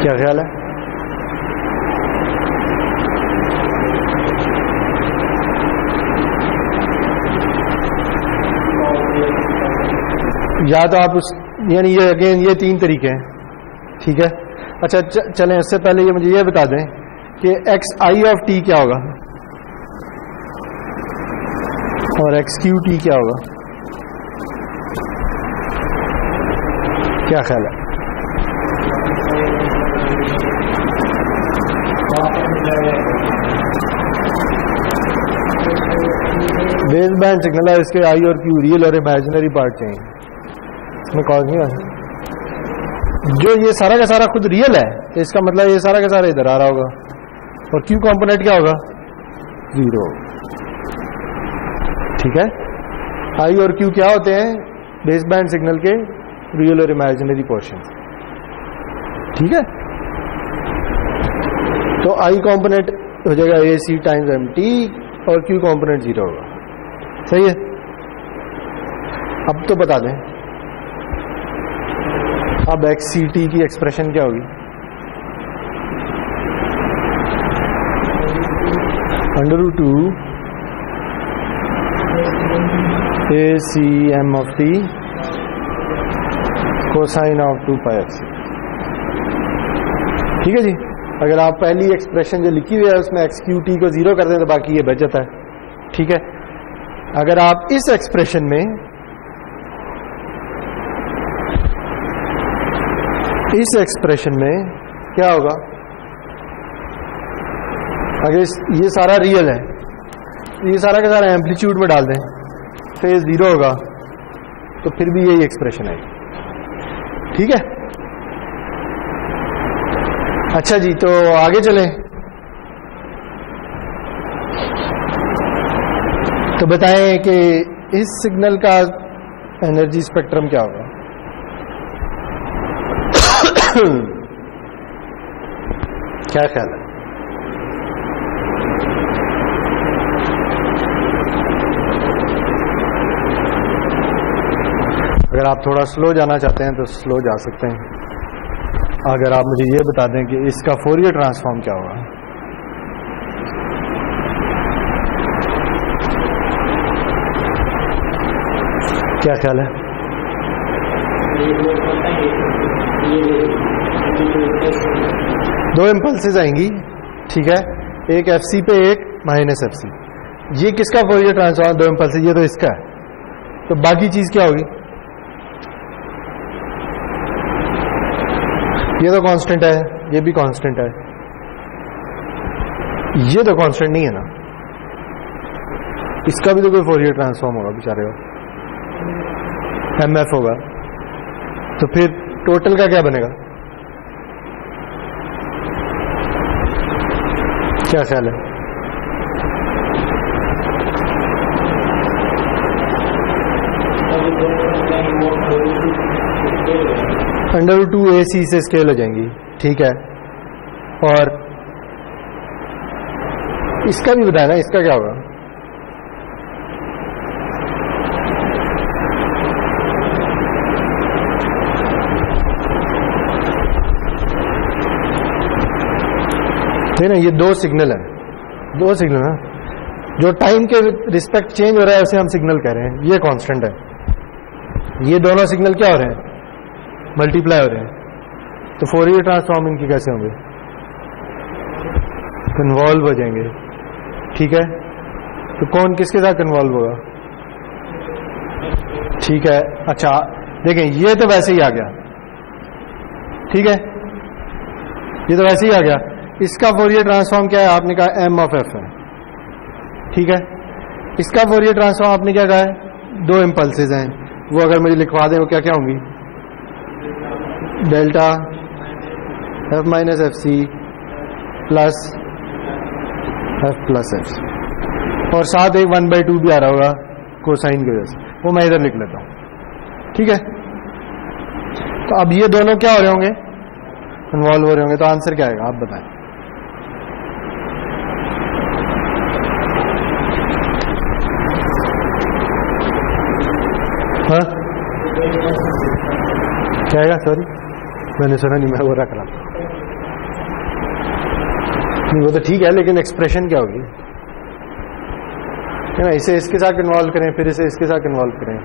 क्या ख्याल है? या तो आप उस, यानी ये अगेन ये 3 तरीके हैं। ठीक है, अच्छा चलें, इससे पहले ये मुझे ये बता दें कि XI(t) क्या होगा और XQ(t) क्या होगा? क्या ख्याल है? बेस बैंड सिग्नल है, इसके I और Q रियल और इमेजिनरी पार्ट चाहिए, इसमें कॉज नहीं है। जो ये सारा का सारा खुद रियल है तो इसका मतलब ये सारा का सारा इधर आ रहा होगा, और Q कंपोनेंट क्या होगा? 0। ठीक है, I और Q क्या होते हैं? बेस बैंड सिग्नल के रियल और इमेजिनरी पोर्शन। ठीक है, तो I कंपोनेंट हो जाएगा AC टाइम्स MT और Q कंपोनेंट 0 होगा। सही है, अब तो बता दें अब XCT की एक्सप्रेशन क्या होगी? √2 ACM(t) कोसाइन ऑफ 2πx। ठीक है जी, अगर आप पहली एक्सप्रेशन जो लिखी हुई है उसमें XQT को 0 कर दें तो बाकी ये बच जाता है। ठीक है, अगर आप इस एक्सप्रेशन में क्या होगा, अगर ये सारा रियल है, ये सारा का सारा एम्पलीट्यूड में डाल दें, फेज 0 होगा तो फिर भी यही एक्सप्रेशन आएगी। ठीक है, अच्छा जी, तो आगे चलें। तो बताएं कि इस सिग्नल का एनर्जी स्पेक्ट्रम क्या होगा? क्या ख्याल है? अगर आप थोड़ा स्लो जाना चाहते हैं तो स्लो जा सकते हैं। अगर आप मुझे ये बता दें कि इसका फोरियर ट्रांसफॉर्म क्या होगा? क्या ख्याल है? दो इम्पल्सेस आएंगी। ठीक है, एक FC पे, एक -FC। ये किसका फोरियर ट्रांसफॉर्म, 2 इम्पल्स, ये तो इसका है, तो बाकी चीज क्या होगी? ये तो कांस्टेंट है, ये भी कांस्टेंट है, ये तो कांस्टेंट नहीं है ना, इसका भी तो कोई फोरियर ट्रांसफॉर्म होगा बेचारे का, MF होगा, तो फिर टोटल का क्या बनेगा? क्या ख्याल है? √2AC से स्केल हो जाएंगी, ठीक है। और इसका भी बताया ना, इसका क्या होगा? ठीक है ना, ये 2 सिग्नल है, 2 सिग्नल है, जो टाइम के रिस्पेक्ट चेंज हो रहा है उसे हम सिग्नल कह रहे हैं, ये कांस्टेंट है। ये दोनों सिग्नल क्या हो रहे हैं? मल्टीप्लाई हो रहे हैं, तो फोरियर ट्रांसफॉर्म इनके कैसे होंगे? कन्वॉल्व हो जाएंगे, ठीक है। तो कौन किसके साथ कन्वॉल्व होगा? ठीक है, अच्छा देखें, ये तो वैसे ही आ गया, ठीक है, ये तो वैसे ही आ गया। इसका फोरियर ट्रांसफॉर्म क्या है? आपने कहा M(f) है, ठीक है। इसका फोरियर ट्रांसफॉर्म आपने क्या कहा है? 2 इम्पल्सेस हैं, वो अगर मुझे लिखवा दें वो क्या क्या होंगी? Delta F minus FC plus F plus F, और साथ एक 1/2 भी आ रहा होगा कोसाइन की वजह से, वो मैं इधर लिख लेता हूं, ठीक है। तो अब ये दोनों क्या हो रहे होंगे? इन्वॉल्व हो रहे होंगे, तो आंसर क्या आएगा आप बताएं? हाँ क्या आएगा? सॉरी मैंने सुना नहीं, मैं वो रख रहा, नहीं वो तो ठीक है, लेकिन एक्सप्रेशन क्या होगी? है ना, इसे इसके साथ कन्वॉल्व करें, फिर इसे इसके साथ कन्वॉल्व करें,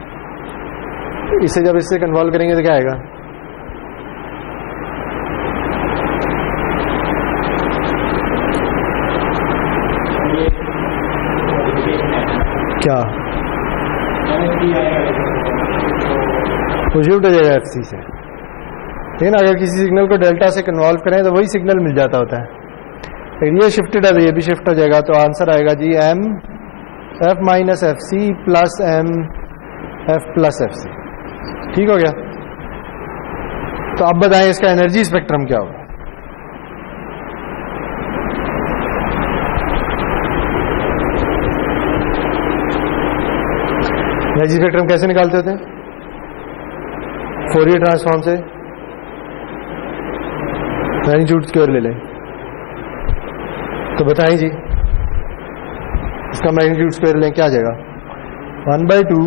इसे जब इससे कन्वॉल्व करेंगे तो क्या आएगा? क्या वो शिफ्ट हो जाएगा FC से, लेकिन अगर किसी सिग्नल को डेल्टा से कन्वॉल्व करें तो वही सिग्नल मिल जाता होता है, लेकिन ये शिफ्टेड है तो ये भी शिफ्ट हो जाएगा, तो आंसर आएगा जी M(f minus FC plus M(f plus FC), ठीक हो गया। तो अब बताएं इसका एनर्जी स्पेक्ट्रम क्या होगा? एनर्जी स्पेक्ट्रम कैसे निकालते होते हैं? फोरियर ट्रांसफॉर्म से मैग्नीट्यूड स्क्वायर ले लें, तो बताएं जी इसका मैग्नीट्यूड स्क्वायर लें, क्या आ जाएगा? 1/2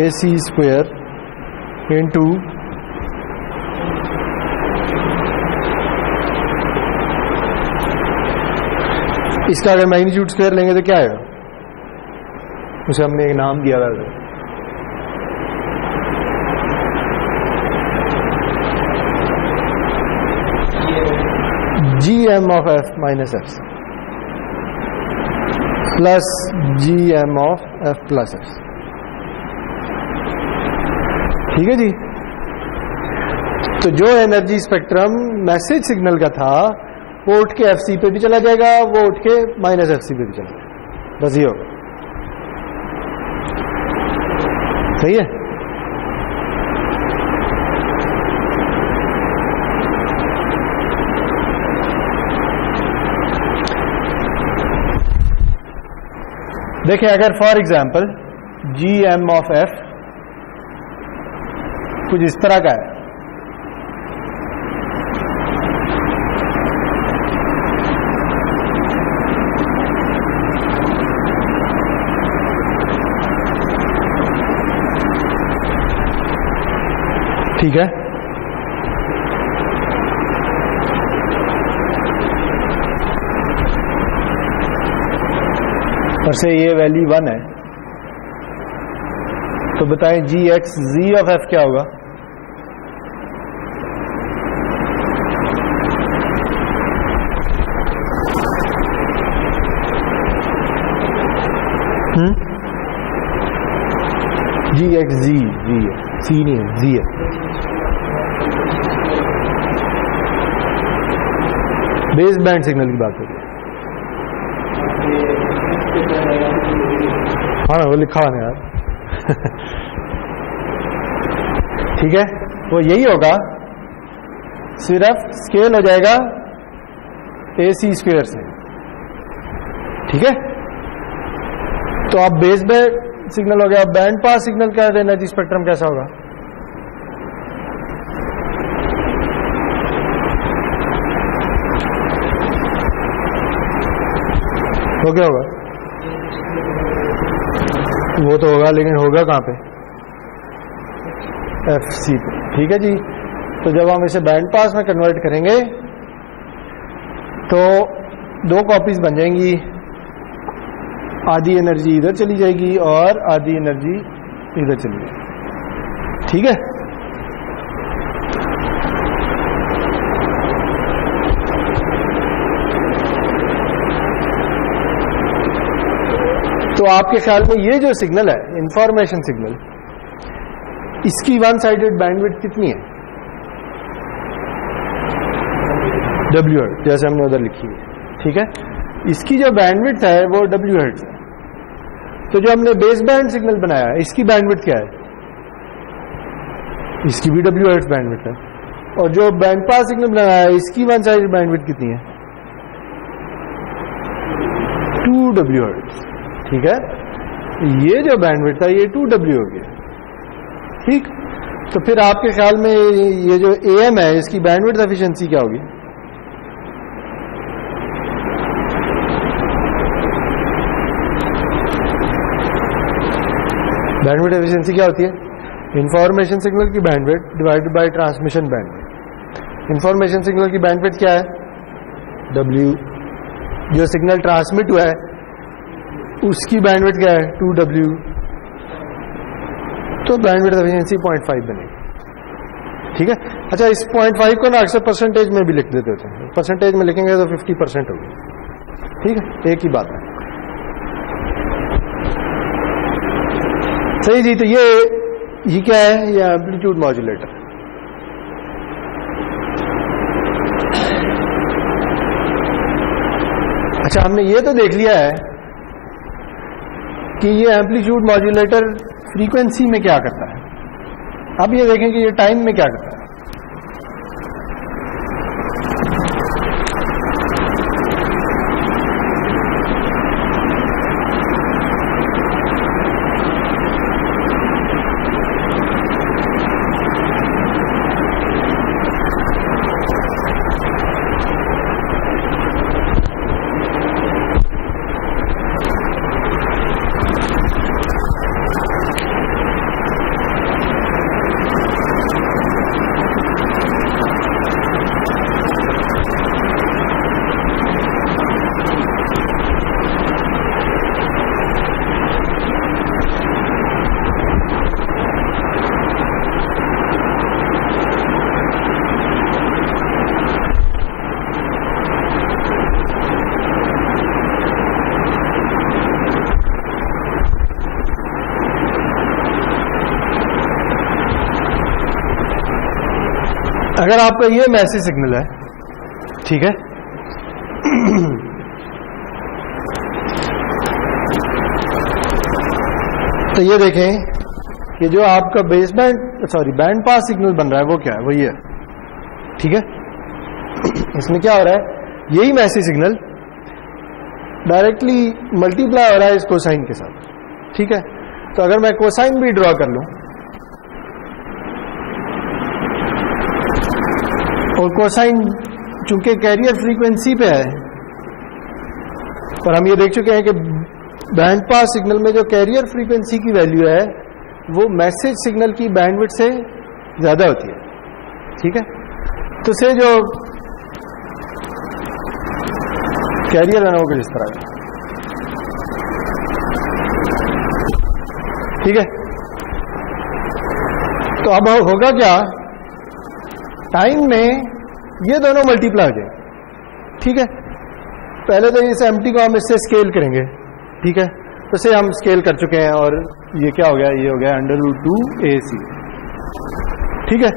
AC स्क्वायर इंटू इसका अगर मैग्नीट्यूड स्क्वायर लेंगे तो क्या आएगा? उसे हमने एक नाम दिया था, GM(f minus F) plus GM(f plus F), ठीक है जी। तो जो एनर्जी स्पेक्ट्रम मैसेज सिग्नल का था वो उठ के FC पे भी चला जाएगा, वो उठ के माइनस FC पे भी चला जाएगा, बस ये होगा, सही है। देखिए अगर फॉर एग्जाम्पल GM(f) कुछ इस तरह का है, ठीक है, और से ये वैल्यू 1 है, तो बताएं G(f) क्या होगा? जी एक्स जी है, सी नहीं है, जी है। बेस बैंड सिग्नल की बात हो रही है। हाँ वो लिखा हुआ ना यार। ठीक है, वो यही होगा, सिर्फ स्केल हो जाएगा AC स्क्वायर से। ठीक है, तो आप बेस बैंड सिग्नल हो गया, बैंड पास सिग्नल का एनर्जी स्पेक्ट्रम कैसा होगा? तो क्या होगा? वो तो होगा, लेकिन होगा कहां पे? FC पे। ठीक है जी, तो जब हम इसे बैंड पास में कन्वर्ट करेंगे तो दो कॉपीज बन जाएंगी, आधी एनर्जी इधर चली जाएगी और आधी एनर्जी इधर चली जाएगी। ठीक है, तो आपके ख्याल में ये जो सिग्नल है, इंफॉर्मेशन सिग्नल, इसकी वन साइडेड बैंडविड्थ कितनी है? W हर्ट्ज, जैसे हमने उधर लिखी है। ठीक है, इसकी जो बैंडविड्थ है वो W हर्ट्ज है। तो जो हमने बेस बैंड सिग्नल बनाया है, इसकी बैंडविड्थ क्या है? इसकी भी W हर्ट्ज बैंडविड्थ है। और जो बैंड पास सिग्नल बनाया है, इसकी वन साइडेड बैंडविड्थ कितनी है? 2W hertz. ठीक है, ये जो बैंडविड्थ है ये 2W हो गया। ठीक, तो फिर आपके ख्याल में ये जो AM है, इसकी बैंडविड्थ एफिशिएंसी क्या होगी? बैंडविड्थ एफिशिएंसी क्या होती है? इंफॉर्मेशन सिग्नल की bandwidth divided by transmission bandwidth. Information signal की बैंडविड्थ क्या है? W। जो सिग्नल ट्रांसमिट हुआ है उसकी बैंडविड्थ क्या है? 2W। तो बैंडविड्थ एफिशिएंसी 0.5 बनेगी। ठीक है, अच्छा इस 0.5 को ना अक्सर परसेंटेज में भी लिख देते होते हैं, परसेंटेज में लिखेंगे तो 50% होगी। ठीक है, एक ही बात है। सही जी, तो ये क्या है? ये एम्पलीट्यूड मॉड्यूलेटर। अच्छा, हमने ये तो देख लिया है कि ये एम्पलीट्यूड मॉड्यूलेटर फ्रीक्वेंसी में क्या करता है। अब ये देखें कि ये टाइम में क्या करता है। अगर आपका ये मैसेज सिग्नल है, ठीक है, तो ये देखें कि जो आपका बेस बैंड पास सिग्नल बन रहा है वो क्या है? वो ये है। ठीक है, इसमें क्या हो रहा है? यही मैसेज सिग्नल डायरेक्टली मल्टीप्लाई हो रहा है इस कोसाइन के साथ। ठीक है, तो अगर मैं कोसाइन भी ड्रॉ कर लूं और कोसाइन चूंकि कैरियर फ्रीक्वेंसी पे है, और हम ये देख चुके हैं कि बैंड पास सिग्नल में जो कैरियर फ्रीक्वेंसी की वैल्यू है वो मैसेज सिग्नल की बैंडविड्थ से ज्यादा होती है। ठीक है, तो से जो कैरियर है ना वो इस तरह का। ठीक है, तो अब होगा क्या? टाइम में ये दोनों मल्टीप्लाई हो जाए। ठीक है, पहले तो इस एम्प्टी को हम इससे स्केल करेंगे। ठीक है, तो से हम स्केल कर चुके हैं और ये क्या हो गया, ये हो गया √2AC। ठीक है।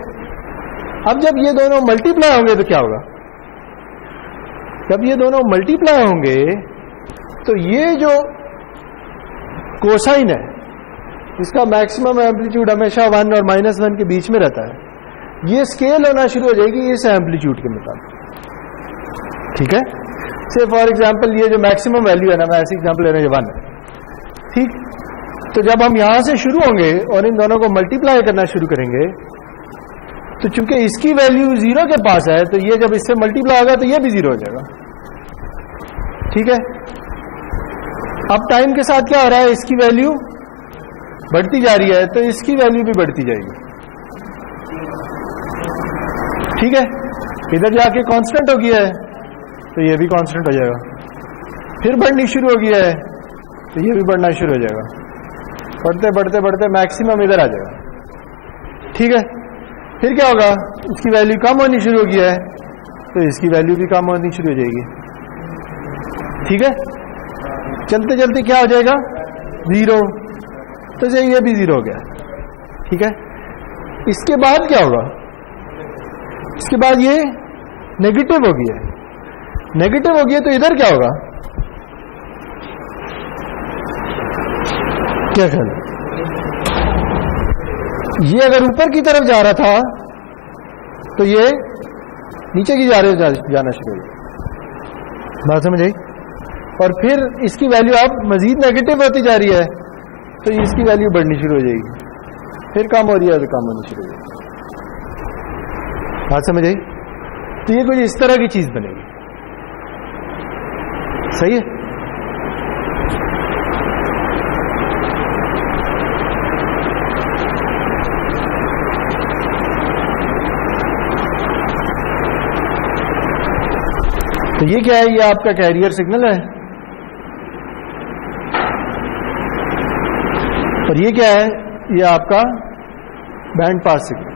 अब जब ये दोनों मल्टीप्लाई होंगे तो क्या होगा, जब ये दोनों मल्टीप्लाई होंगे तो ये जो कोसाइन है इसका मैक्सिमम एम्पलीट्यूड हमेशा 1 और -1 के बीच में रहता है, ये स्केल होना शुरू हो जाएगी इस एम्पलीट्यूड के मुताबिक। ठीक है। से फॉर एग्जांपल ये जो मैक्सिमम वैल्यू है ना, मैं ऐसे एग्जांपल ले रहा हूं, 1 है। ठीक। तो जब हम यहां से शुरू होंगे और इन दोनों को मल्टीप्लाई करना शुरू करेंगे तो चूंकि इसकी वैल्यू 0 के पास है तो ये जब इससे मल्टीप्लाई होगा तो ये भी 0 हो जाएगा। ठीक है। अब टाइम के साथ क्या हो रहा है, इसकी वैल्यू बढ़ती जा रही है तो इसकी वैल्यू भी बढ़ती जाएगी। ठीक है। इधर जाके कांस्टेंट हो गया है तो ये भी कांस्टेंट हो जाएगा, फिर बढ़नी शुरू हो गया है तो ये भी बढ़ना शुरू हो जाएगा, बढ़ते बढ़ते बढ़ते मैक्सिमम इधर आ जाएगा। ठीक है। फिर क्या होगा, इसकी वैल्यू कम होनी शुरू हो गया है तो इसकी वैल्यू भी कम होनी शुरू हो जाएगी। ठीक है। चलते चलते क्या हो जाएगा, 0, तो ये भी 0 हो गया। ठीक है। इसके बाद क्या होगा, इसके बाद ये नेगेटिव हो गया, नेगेटिव हो गया तो इधर क्या होगा, क्या ख्याल, ये अगर ऊपर की तरफ जा रहा था तो ये नीचे की जाना शुरू हो गया। बात समझ आई। और फिर इसकी वैल्यू अब मजीद नेगेटिव होती जा रही है तो इसकी वैल्यू बढ़नी शुरू हो जाएगी, फिर कम हो रही है तो कम होनी शुरू हो जाएगी। बात समझ आई। तो ये कुछ इस तरह की चीज बनेगी। सही है। तो ये क्या है, ये आपका कैरियर सिग्नल है और ये क्या है, ये आपका band pass signal.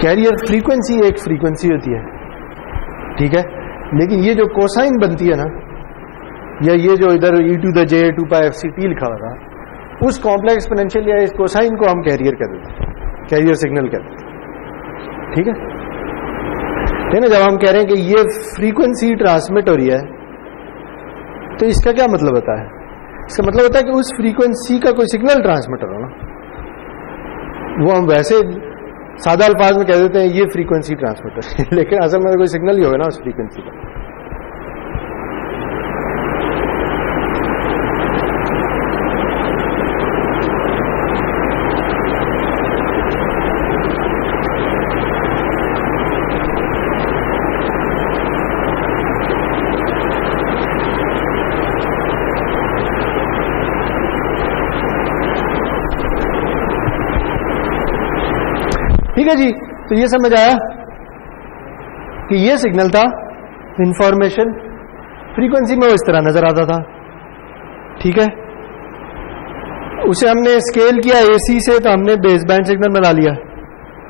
Carrier frequency एक फ्रीक्वेंसी होती है। ठीक है। लेकिन ये जो कोसाइन बनती है ना, या ये जो इधर e⁻j2πfct लिखा हुआ था, उस कॉम्प्लेक्स एक्सपोनेंशियल या इस कोसाइन को हम कैरियर कह देते हैं, कैरियर सिग्नल कहते हैं। ठीक है। ना, जब हम कह रहे हैं कि ये फ्रीक्वेंसी ट्रांसमिट हो रही है तो इसका क्या मतलब होता है, इसका मतलब होता है कि उस फ्रीक्वेंसी का कोई सिग्नल ट्रांसमिट हो रहा ना, वो हम वैसे सादा अल्फाज में कह देते हैं ये फ्रीक्वेंसी ट्रांसमिटर लेकिन असल में कोई सिग्नल ही होगा ना उस फ्रीक्वेंसी का। ठीक है जी। तो ये समझ आया कि ये सिग्नल था, इंफॉर्मेशन फ्रीक्वेंसी में वो इस तरह नजर आता था। ठीक है। उसे हमने स्केल किया AC से तो हमने बेस बैंड सिग्नल बना लिया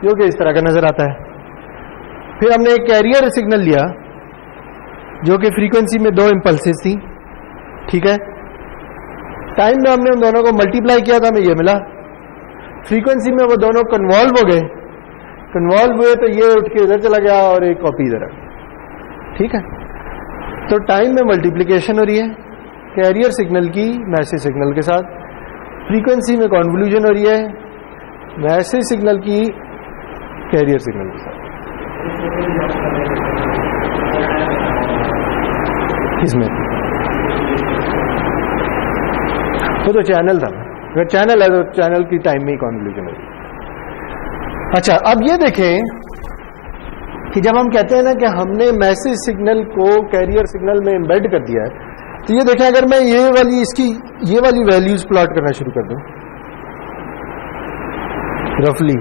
जो कि इस तरह का नजर आता है। फिर हमने एक कैरियर सिग्नल लिया जो कि फ्रीक्वेंसी में 2 इंपल्सेस थी। ठीक है। टाइम में हमने उन दोनों को मल्टीप्लाई किया था, हमें ये मिला। फ्रीक्वेंसी में वो दोनों कन्वॉल्व हो गए, कन्वॉल्व हुए तो ये उठ के इधर चला गया और एक कॉपी इधर आ गई। ठीक है। तो टाइम में मल्टीप्लिकेशन हो रही है कैरियर सिग्नल की मैसेज सिग्नल के साथ, फ्रीक्वेंसी में कॉन्वोल्यूशन हो रही है मैसेज सिग्नल की कैरियर सिग्नल के साथ। किसमें तो चैनल था, अगर चैनल है तो चैनल की टाइम में ही कॉन्वोल्यूशन होगी। अच्छा, अब ये देखें कि जब हम कहते हैं ना कि हमने मैसेज सिग्नल को कैरियर सिग्नल में एम्बेड कर दिया है, तो ये देखें अगर मैं ये वाली वैल्यूज प्लॉट करना शुरू कर दूं रफली,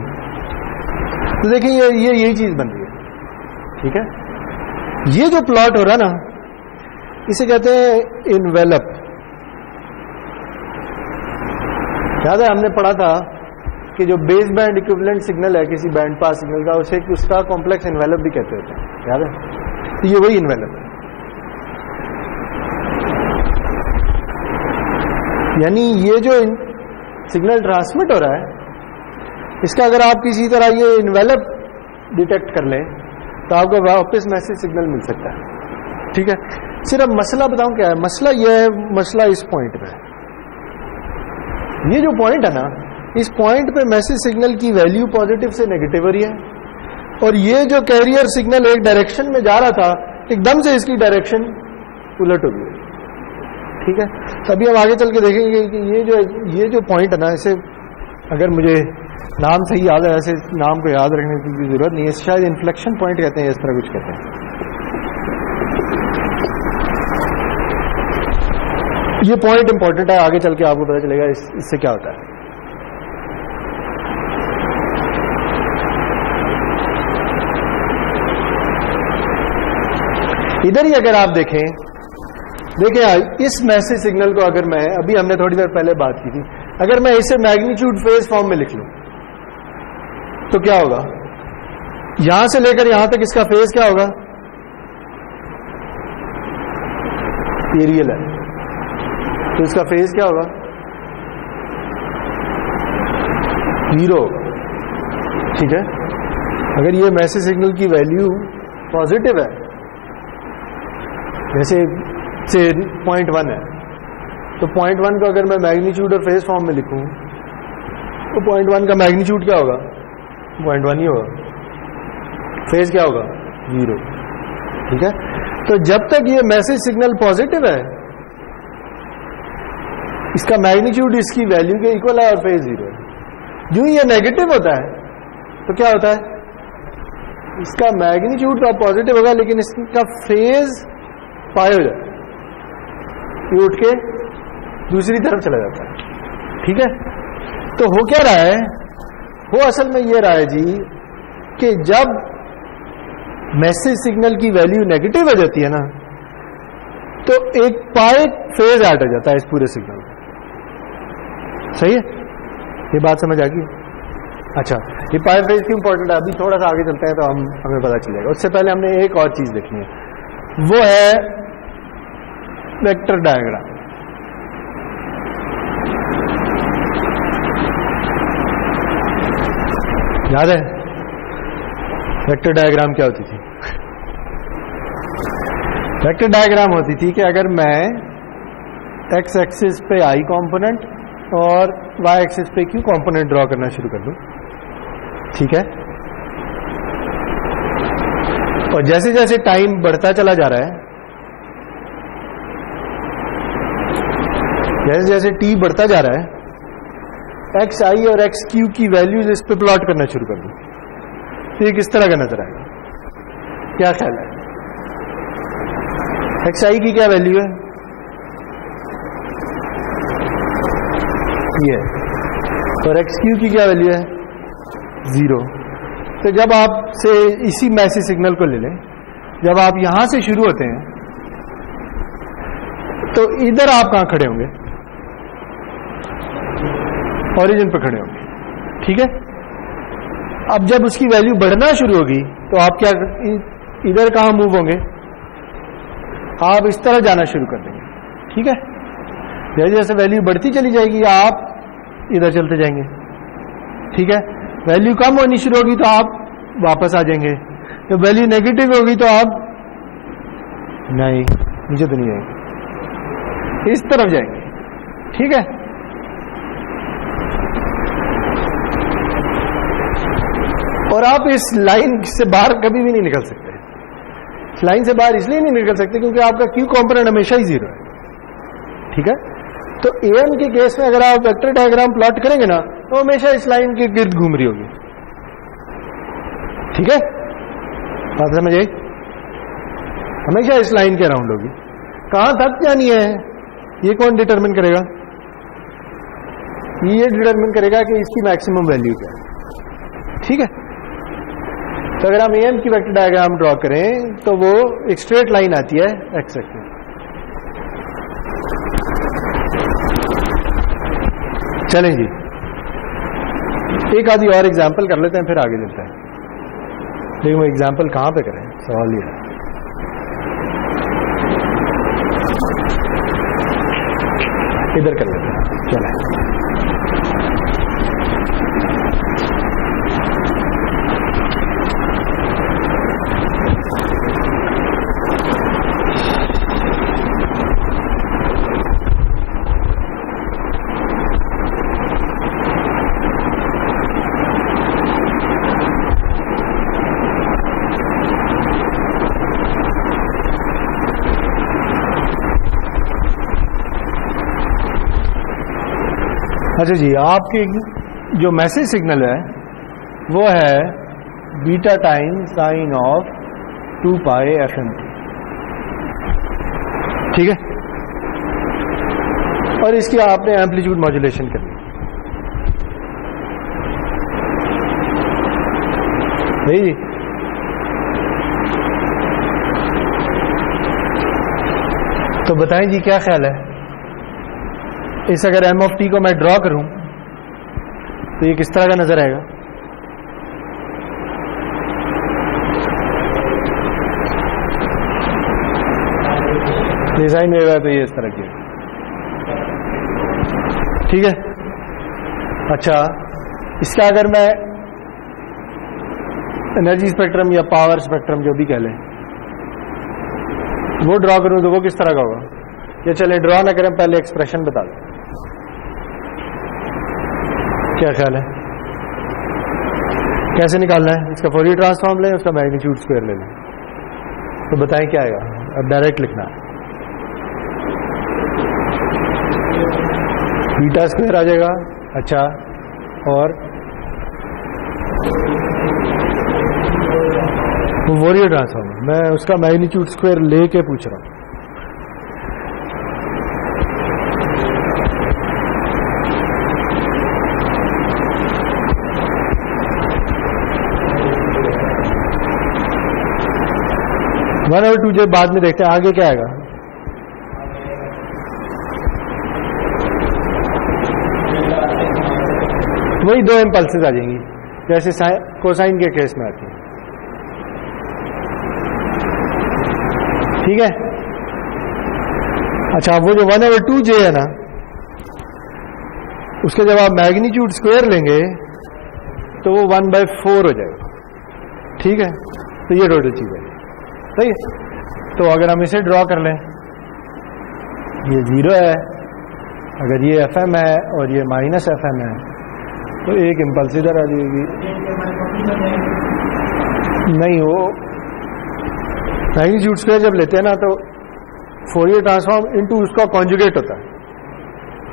तो देखें ये यही चीज बन रही है। ठीक है। ये जो प्लॉट हो रहा ना, इसे कहते हैं इनवेलप। याद है हमने पढ़ा था कि जो बेस बैंड इक्विवेलेंट सिग्नल है किसी बैंड पास सिग्नल का, उसे उसका कॉम्प्लेक्स इन्वेलप भी कहते होते हैं। याद है। तो ये वही इन्वेलप है। यानी ये जो सिग्नल ट्रांसमिट हो रहा है, इसका अगर आप किसी तरह ये इन्वेलप डिटेक्ट कर लें तो आपको वापस मैसेज सिग्नल मिल सकता है। ठीक है, सिर्फ मसला बताऊं क्या है, मसला ये है, मसला इस पॉइंट पे, ये जो पॉइंट है ना, इस पॉइंट पे मैसेज सिग्नल की वैल्यू पॉजिटिव से नेगेटिव हो रही है, और ये जो कैरियर सिग्नल एक डायरेक्शन में जा रहा था, एकदम से इसकी डायरेक्शन उलट हो गई। ठीक है, तभी हम आगे चल के देखेंगे कि ये जो पॉइंट है ना, इसे अगर मुझे नाम सही याद है, ऐसे नाम को याद रखने की जरूरत नहीं है, शायद इन्फ्लेक्शन पॉइंट कहते हैं, इस तरह कुछ कहते हैं। ये पॉइंट इंपॉर्टेंट है, आगे चल के आपको पता चलेगा इससे क्या होता है। इधर ही अगर आप देखें इस मैसेज सिग्नल को अगर मैं, अभी हमने थोड़ी देर पहले बात की थी, अगर मैं इसे मैग्नीट्यूड फेज फॉर्म में लिख लूं तो क्या होगा, यहां से लेकर यहां तक इसका फेज क्या होगा, ये रियल है तो इसका फेज क्या होगा, 0। ठीक है, अगर ये मैसेज सिग्नल की वैल्यू पॉजिटिव है, जैसे से 0.1 है, तो 0.1 को अगर मैं मैग्नीट्यूड और फेज फॉर्म में लिखूं तो 0.1 का मैग्नीट्यूड क्या होगा, 0.1 ही होगा, फेज क्या होगा, 0। ठीक है, तो जब तक ये मैसेज सिग्नल पॉजिटिव है, इसका मैग्नीट्यूड इसकी वैल्यू के इक्वल है और फेज 0 है। जो ये नेगेटिव होता है तो क्या होता है, इसका मैग्नीट्यूड तो पॉजिटिव होगा लेकिन इसका फेज पाई हो जाता है, ये उठ के दूसरी तरफ चला जाता है। ठीक है, तो हो क्या रहा है, वो असल में ये रहा है जी कि जब मैसेज सिग्नल की वैल्यू नेगेटिव हो जाती है ना, तो एक पाई फेज ऐड हो जाता है इस पूरे सिग्नल में। सही है, ये बात समझ आ गई। अच्छा, ये पाई फेज क्यों इंपॉर्टेंट है, अभी थोड़ा सा आगे चलते हैं तो हमें पता चल जाएगा। उससे पहले हमने एक और चीज देखनी है, वो है वेक्टर डायग्राम। याद है वेक्टर डायग्राम क्या होती थी? वेक्टर डायग्राम होती थी कि अगर मैं एक्स एक्सिस पे आई कंपोनेंट और वाई एक्सिस पे क्यू कंपोनेंट ड्रॉ करना शुरू कर दूं, ठीक है, और जैसे जैसे टाइम बढ़ता चला जा रहा है, जैसे जैसे टी बढ़ता जा रहा है, एक्स आई और एक्स क्यू की वैल्यूज इस पे प्लॉट करना शुरू कर दूं, तो ये किस तरह का नजर आएगा, क्या ख्याल है? एक्स आई की क्या वैल्यू है, ये, और एक्स क्यू की क्या वैल्यू है, 0। तो जब आप से इसी मैसेज सिग्नल को ले लें, जब आप यहां से शुरू होते हैं तो इधर आप कहां खड़े होंगे, ओरिजिन पर खड़े होंगे। ठीक है, अब जब उसकी वैल्यू बढ़ना शुरू होगी तो आप क्या इधर कहां मूव होंगे, आप इस तरह जाना शुरू कर देंगे। ठीक है, जैसे जैसे वैल्यू बढ़ती चली जाएगी आप इधर चलते जाएंगे। ठीक है, वैल्यू कम होनी शुरू होगी तो आप वापस आ जाएंगे, जब वैल्यू नेगेटिव होगी तो आप नहीं, नीचे तो नहीं जाएंगे, इस तरफ जाएंगे। ठीक है, और आप इस लाइन से बाहर कभी भी नहीं निकल सकते। इस लाइन से बाहर इसलिए नहीं निकल सकते क्योंकि आपका क्यू कंपोनेंट हमेशा ही 0 है। ठीक है, तो एएम के केस में अगर आप वेक्टर डायग्राम प्लॉट करेंगे ना तो हमेशा इस लाइन के गिर्द घूम रही होगी। ठीक है, बात समझ आई, हमेशा इस लाइन के अराउंड होगी। कहां तक जानी है ये कौन डिटरमिन करेगा, ये डिटरमिन करेगा कि इसकी मैक्सिमम वैल्यू क्या है। ठीक है, तो अगर हम एएम की वेक्टर डायग्राम ड्रॉ करें तो वो एक स्ट्रेट लाइन आती है एक्स एक्सिस। चलें जी, एक आधी और एग्जांपल कर लेते हैं फिर आगे चलते हैं। लेकिन वो एग्जांपल कहां पे करें, सवाल ये है। इधर कर लेते हैं, चलें। अच्छा जी, आपके जो मैसेज सिग्नल है वो है beta time sine of 2 pi FMT, ठीक है। और इसकी आपने एम्पलीट्यूड मॉड्यूलेशन करनी है जी। तो बताएं जी क्या ख्याल है, इस अगर एम ऑफ टी को मैं ड्रॉ करूं तो ये किस तरह का नजर आएगा? डिजाइन में तो ये इस तरह की, ठीक है। अच्छा, इसका अगर मैं एनर्जी स्पेक्ट्रम या पावर स्पेक्ट्रम जो भी कह लें वो ड्रॉ करूं तो वो किस तरह का होगा? या चले ड्रॉ ना करें, पहले एक्सप्रेशन बता दें, क्या ख्याल है कैसे निकालना है? इसका फोरियर ट्रांसफॉर्म लें, उसका मैग्नीट्यूड स्क्वायर ले लें, तो बताएं क्या आएगा। अब डायरेक्ट लिखना है, बीटा स्क्वायर आ जाएगा। अच्छा, और फोरियर ट्रांसफॉर्म, मैं उसका मैग्नीट्यूड स्क्वायर लेके पूछ रहा हूं। वन और टू जब बाद में देखते हैं, आगे क्या आएगा? वही दो इम्पल्सेस आ जाएंगी जैसे कोसाइन के केस में आती है, ठीक है। अच्छा, वो जो 1/2j है ना, उसके जब आप मैग्नीट्यूड स्क्वायर लेंगे तो वो 1/4 हो जाएगा, ठीक है। तो ये टोटल चीज है, सही है। तो अगर हम इसे ड्रॉ कर लें, ये 0 है, अगर ये FM है और ये -FM है तो एक इम्पल्स इधर आ जाएगी। नहीं, वो मैग्नीट्यूड स्क्वायर जब लेते हैं ना तो फोरियर ट्रांसफॉर्म इनटू उसका कॉन्जुगेट होता है,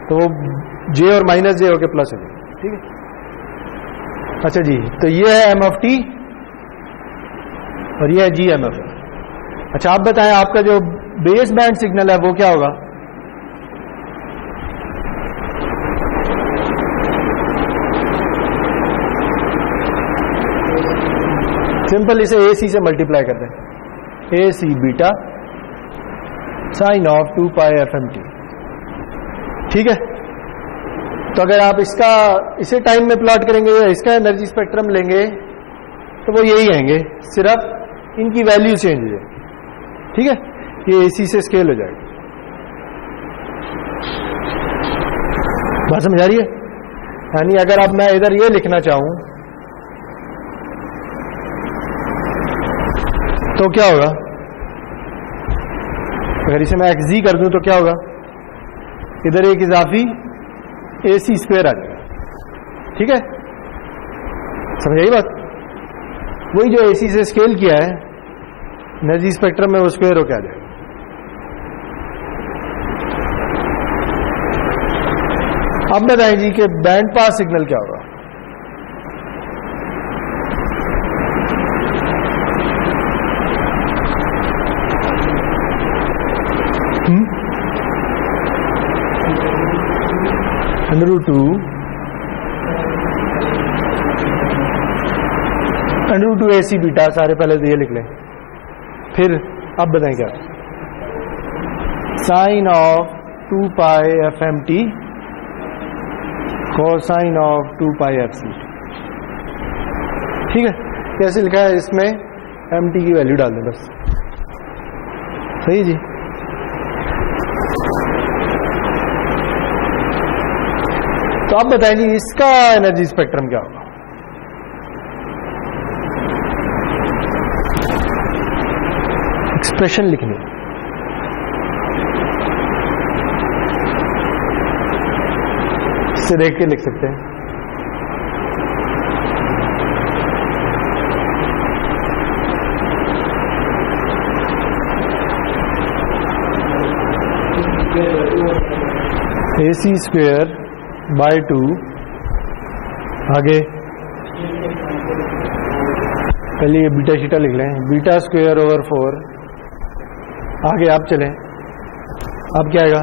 तो वो J और -J होके प्लस हो जाएगा, ठीक है। अच्छा जी, तो ये है M ऑफ T और ये है GMF। अच्छा, आप बताएं आपका जो बेस बैंड सिग्नल है वो क्या होगा? सिंपल, इसे AC से मल्टीप्लाई कर दें, AC beta sine of 2 pi FMT, ठीक है। तो अगर आप इसे टाइम में प्लॉट करेंगे या इसका एनर्जी स्पेक्ट्रम लेंगे तो वो यही आएंगे, सिर्फ इनकी वैल्यू चेंज हो जाए, ठीक है। ये AC से स्केल हो जाएगा। बात समझ आ रही है? यानी अगर अब मैं इधर ये लिखना चाहूं तो क्या होगा? अगर इसे मैं XZ कर दूं तो क्या होगा? इधर एक इजाफी AC स्क्वायर आ जाएगा, ठीक है। समझ आई बात? वही जो AC से स्केल किया है एनर्जी स्पेक्ट्रम में वो स्क्वायर हो क्या आ जाएगा। अब बताएं जी कि बैंड पास सिग्नल क्या होगा? √2 AC बीटा, सारे पहले तो ये लिख लें, फिर अब बताएं क्या? Sine of 2 pi FMT cosine of 2 pi FC, ठीक है। कैसे लिखा है? इसमें MT की वैल्यू डाल दें बस, सही जी। तो आप बताएं जी इसका एनर्जी स्पेक्ट्रम क्या होगा? एक्सप्रेशन लिखनी, इससे देख के लिख सकते हैं। AC स्क्वेयर बाय 2, आगे पहले ये बीटा शीटा लिख लें, बीटा स्क्वेयर ओवर 4, आगे आप चलें, अब क्या आएगा?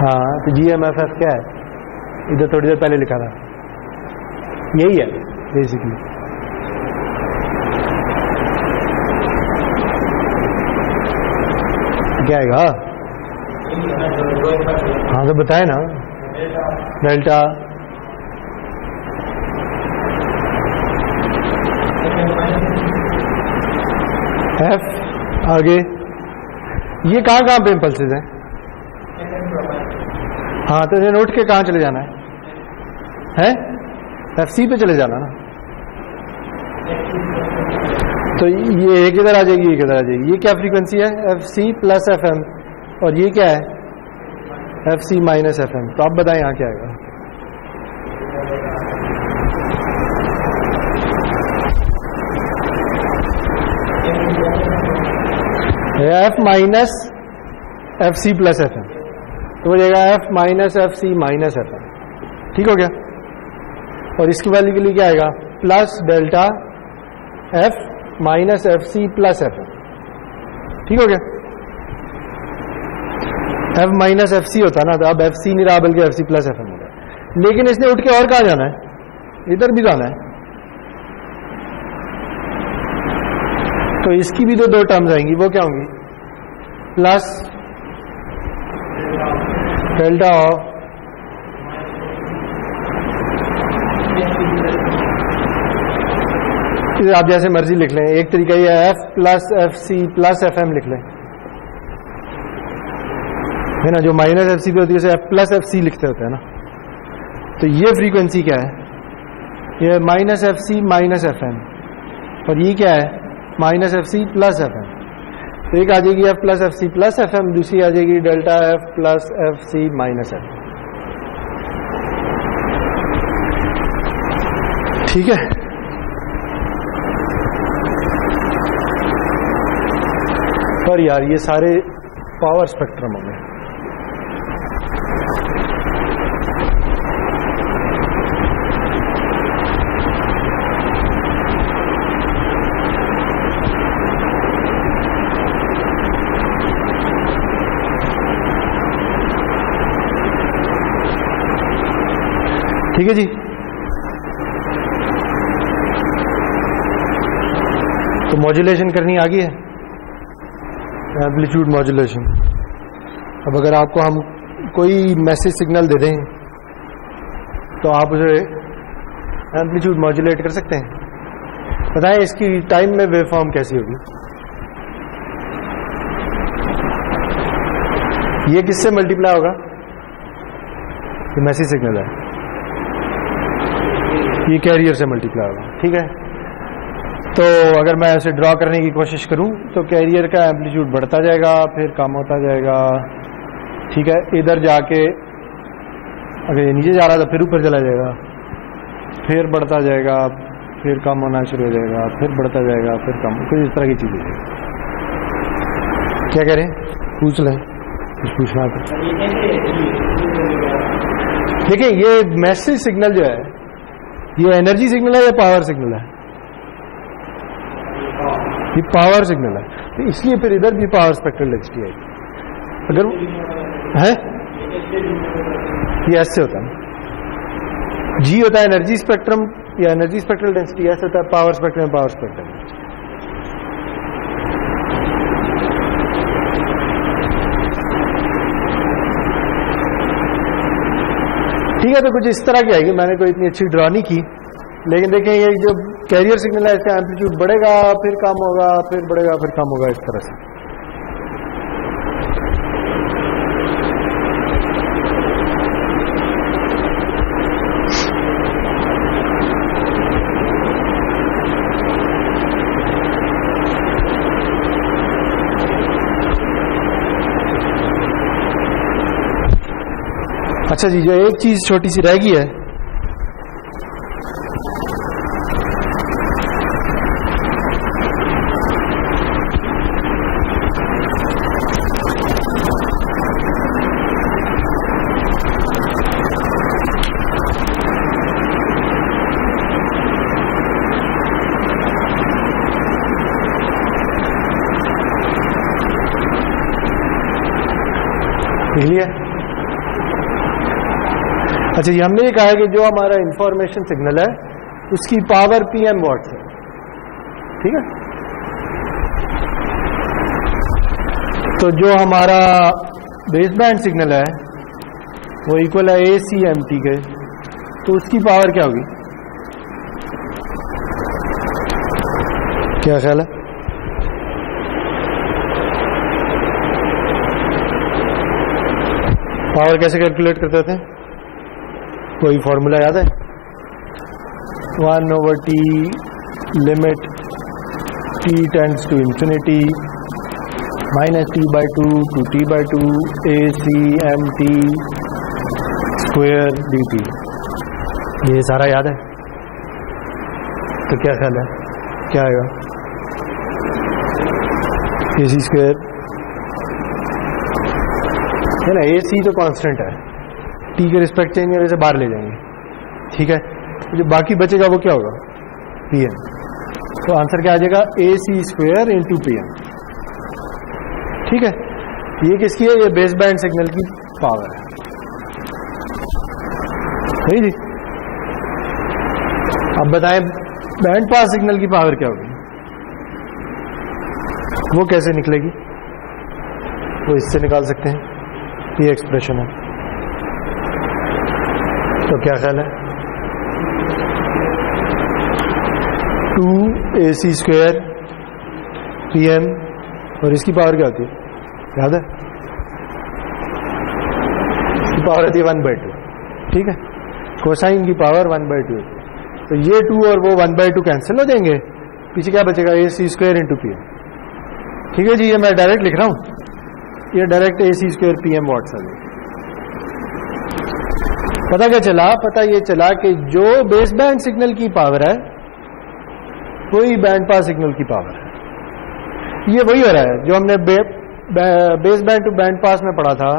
हाँ, तो GMFF क्या है? इधर थोड़ी देर पहले लिखा था, यही है बेसिकली। क्या आएगा? हाँ तो बताए ना, डेल्टा F, आगे ये कहाँ कहाँ पे इम्पल्सेस हैं? हाँ तो इन्हें नोट के कहाँ चले जाना है? FC पे चले जाना ना। तो ये एक इधर आ जाएगी, एक इधर आ जाएगी। ये क्या फ्रीक्वेंसी है? FC प्लस FM, और ये क्या है? FC minus FM। तो आप बताएं यहाँ क्या आएगा? F minus FC plus FM, तो हो जाएगा F minus FC minus FM। ठीक हो गया? और इसकी वैल्यू के लिए क्या आएगा? Plus delta F minus FC plus FM। ठीक हो गया? F माइनस FC होता ना, तो अब FC नहीं रहा बल्कि FC प्लस FM होगा। लेकिन इसने उठ के और कहाँ जाना है? इधर भी जाना है। तो इसकी भी तो दो टर्म्स आएंगी, वो क्या होंगी? प्लस डेल्टा ऑफ आप जैसे मर्जी लिख लें। एक तरीका ये है F plus FC plus FM लिख लें, है ना। जो माइनस FC पे होती है उसे F प्लस FC लिखते होते हैं ना। तो ये फ्रीक्वेंसी क्या है? ये माइनस FC माइनस FM, और ये क्या है? Minus FC plus FM। तो एक आ जाएगी F plus FC plus FM, दूसरी आ जाएगी delta F plus FC minus FM। ठीक है? पर यार ये सारे पावर स्पेक्ट्रम हो गए। ठीक है जी। तो मॉड्यूलेशन करनी आ गई है, एम्पलीट्यूड मॉड्यूलेशन। अब अगर आपको हम कोई मैसेज सिग्नल दे दें तो आप उसे एम्पलीट्यूड मॉड्यूलेट कर सकते हैं। बताएं इसकी टाइम में वेवफॉर्म कैसी होगी? ये किससे मल्टीप्लाई होगा? ये मैसेज सिग्नल है, ये कैरियर से मल्टीप्लाई होगा। ठीक है? तो अगर मैं उसे ड्रॉ करने की कोशिश करूं तो कैरियर का एम्पलीट्यूड बढ़ता जाएगा, फिर कम होता जाएगा। ठीक है? इधर जाके अगर ये नीचे जा रहा था फिर ऊपर चला जाएगा, फिर बढ़ता जाएगा, फिर कम होना शुरू हो जाएगा, फिर बढ़ता जाएगा, फिर कम, कुछ इस तरह की चीजें। क्या कह रहे हैं? पूछ लें, कुछ पूछना है। देखिए ये मैसेज सिग्नल जो है ये एनर्जी सिग्नल है या पावर सिग्नल है? ये पावर सिग्नल है, तो इसलिए फिर इधर भी पावर स्पेक्ट्रल डेंसिटी आएगी। अगर है ये ऐसे होता है, जी होता है एनर्जी स्पेक्ट्रम या एनर्जी स्पेक्ट्रल डेंसिटी, ऐसे होता है पावर स्पेक्ट्रम पावर स्पेक्ट्रल। ठीक है? तो कुछ इस तरह की आएगी। मैंने कोई इतनी अच्छी ड्रॉ नहीं की, लेकिन देखेंगे जब कैरियर सिग्नल है इसका एम्पलीट्यूड बढ़ेगा फिर कम होगा, फिर बढ़ेगा फिर कम होगा, इस तरह से। अच्छा जी, जो एक चीज छोटी सी रह गई है, देख लिया। अच्छा जी, हमने ये कहा है कि जो हमारा इंफॉर्मेशन सिग्नल है उसकी पावर PM वॉट्स है, ठीक है। तो जो हमारा बेस बैंड सिग्नल है वो इक्वल है ACMT के, तो उसकी पावर क्या होगी, क्या ख्याल है? पावर कैसे कैलकुलेट करते थे? कोई फॉर्मूला याद है? 1/T limit T tends to infinity -T/2 to T/2 ACMT square dt। ये सारा याद है? तो क्या ख्याल है, क्या आएगा? AC स्क्वायर है ना, AC तो कांस्टेंट है, T के रिस्पेक्ट चेंज होने से बाहर ले जाएंगे, ठीक है। जो बाकी बचेगा वो क्या होगा, PM। तो आंसर क्या आ जाएगा, AC स्क्वायर इंटू PM, ठीक है। ये किसकी है, ये बेस बैंड सिग्नल की पावर है, सही जी। अब बताएं बैंड पास सिग्नल की पावर क्या होगी, वो कैसे निकलेगी? वो इससे निकाल सकते हैं, ये एक्सप्रेशन है। तो क्या ख्याल है, 2AC स्क्वायर PM और इसकी पावर क्या होती है, याद है? इसकी पावर होती है 1/2, ठीक है। कोसाइन की पावर 1/2, तो ये 2 और वो 1/2 कैंसिल हो जाएंगे, पीछे क्या बचेगा, AC स्क्वायर इंटू PM, ठीक है जी। ये मैं डायरेक्ट लिख रहा हूं, ये direct AC square PM watts है। पता क्या चला, पता ये चला कि जो बेस बैंड सिग्नल की पावर है वही बैंड पास सिग्नल की पावर है। ये वही हो रहा है जो हमने base band to band pass में पढ़ा था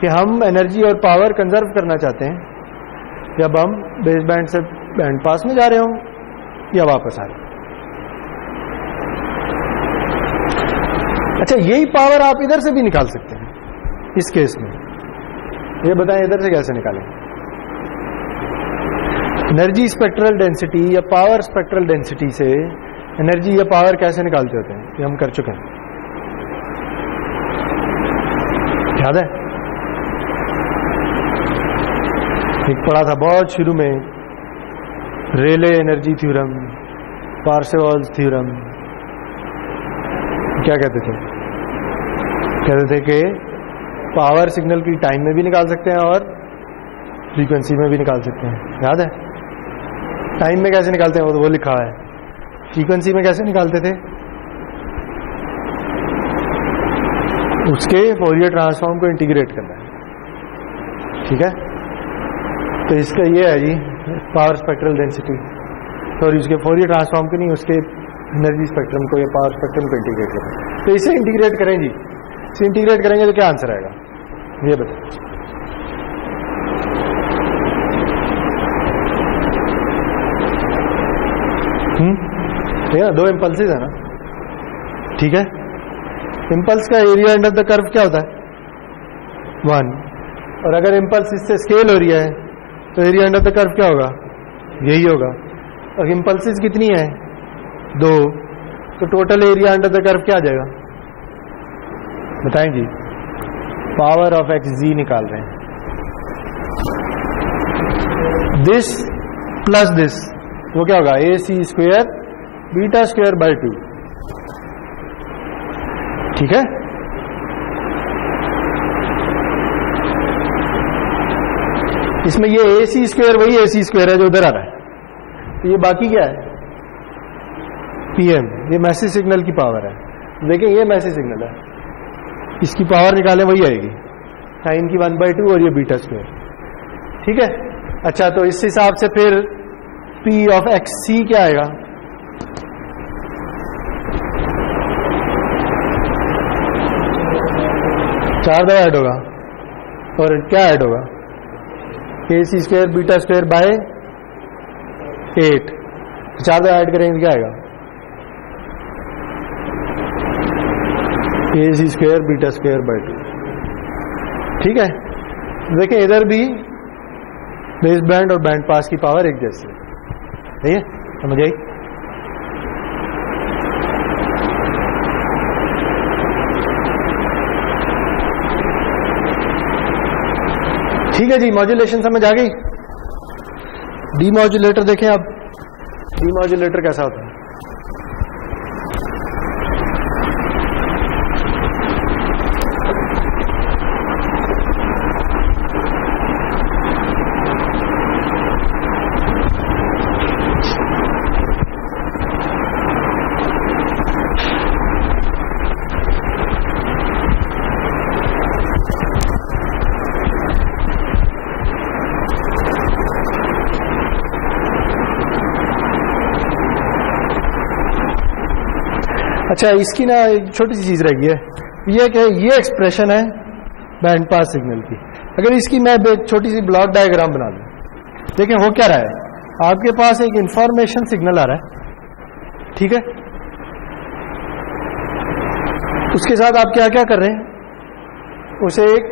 कि हम एनर्जी और पावर कंजर्व करना चाहते हैं जब हम बेस बैंड से बैंड पास में जा रहे हों या वापस आ रहे हों। अच्छा, यही पावर आप इधर से भी निकाल सकते हैं इस केस में। ये बताएं इधर से कैसे निकालें? एनर्जी स्पेक्ट्रल डेंसिटी या पावर स्पेक्ट्रल डेंसिटी से एनर्जी या पावर कैसे निकालते होते हैं, ये हम कर चुके हैं, याद है? एक पढ़ा था बहुत शुरू में, रेले एनर्जी थ्योरम, पार्सेवल्स थ्योरम। क्या कहते थे? कहते थे कि पावर सिग्नल की टाइम में भी निकाल सकते हैं और फ्रीक्वेंसी में भी निकाल सकते हैं, याद है? टाइम में कैसे निकालते हैं वो लिखा है, फ्रीक्वेंसी में कैसे निकालते थे? उसके फोरियर ट्रांसफॉर्म को इंटीग्रेट करना है, ठीक है। तो इसका ये है जी पावर स्पेक्ट्रल डेंसिटी, सॉरी उसके फोरियर ट्रांसफॉर्म को नहीं, उसके एनर्जी स्पेक्ट्रम को या पावर स्पेक्ट्रम को इंटीग्रेट करना। तो इसे इंटीग्रेट करें जी, इसे इंटीग्रेट करेंगे तो क्या आंसर आएगा, ये बताओ। ठीक है, दो इम्पल्सेस है ना, ठीक है। इम्पल्स का एरिया अंडर द कर्व क्या होता है, 1, और अगर इम्पल्स इससे स्केल हो रही है तो एरिया अंडर द कर्व क्या होगा, यही होगा। और इम्पल्सेस कितनी है, 2, तो total area under the curve क्या आ जाएगा, बताएं जी। पावर ऑफ xg निकाल रहे हैं। दिस प्लस दिस, वो क्या होगा, AC square beta square by 2, ठीक है। इसमें ये AC स्क्वायर वही AC स्क्वायर है जो उधर आ रहा है, तो ये बाकी क्या है, PM, ये मैसेज सिग्नल की पावर है। देखें ये मैसेज सिग्नल है, इसकी पावर निकालें वही आएगी, साइन की 1/2 और ये बीटा स्क्वायर, ठीक है। अच्छा, तो इस हिसाब से फिर P ऑफ XC क्या आएगा, चार दफा ऐड होगा, और क्या ऐड होगा, AC square beta square by 8, चार दफा ऐड करेंगे क्या आएगा, AC square beta square by 2, ठीक है। देखें इधर भी बेस बैंड और बैंड पास की पावर एक जैसी है, समझ आई। ठीक है जी, मॉड्यूलेशन समझ आ गई। डीमॉड्यूलेटर देखें अब, डीमॉड्यूलेटर कैसा होता है। अच्छा, इसकी ना एक छोटी सी चीज रह गई है, ये क्या है, ये एक्सप्रेशन है बैंड पास सिग्नल की। अगर इसकी मैं एक छोटी सी ब्लॉक डायग्राम बना दूं, देखें हो क्या रहा है, आपके पास एक इंफॉर्मेशन सिग्नल आ रहा है, ठीक है। उसके साथ आप क्या क्या कर रहे हैं, उसे एक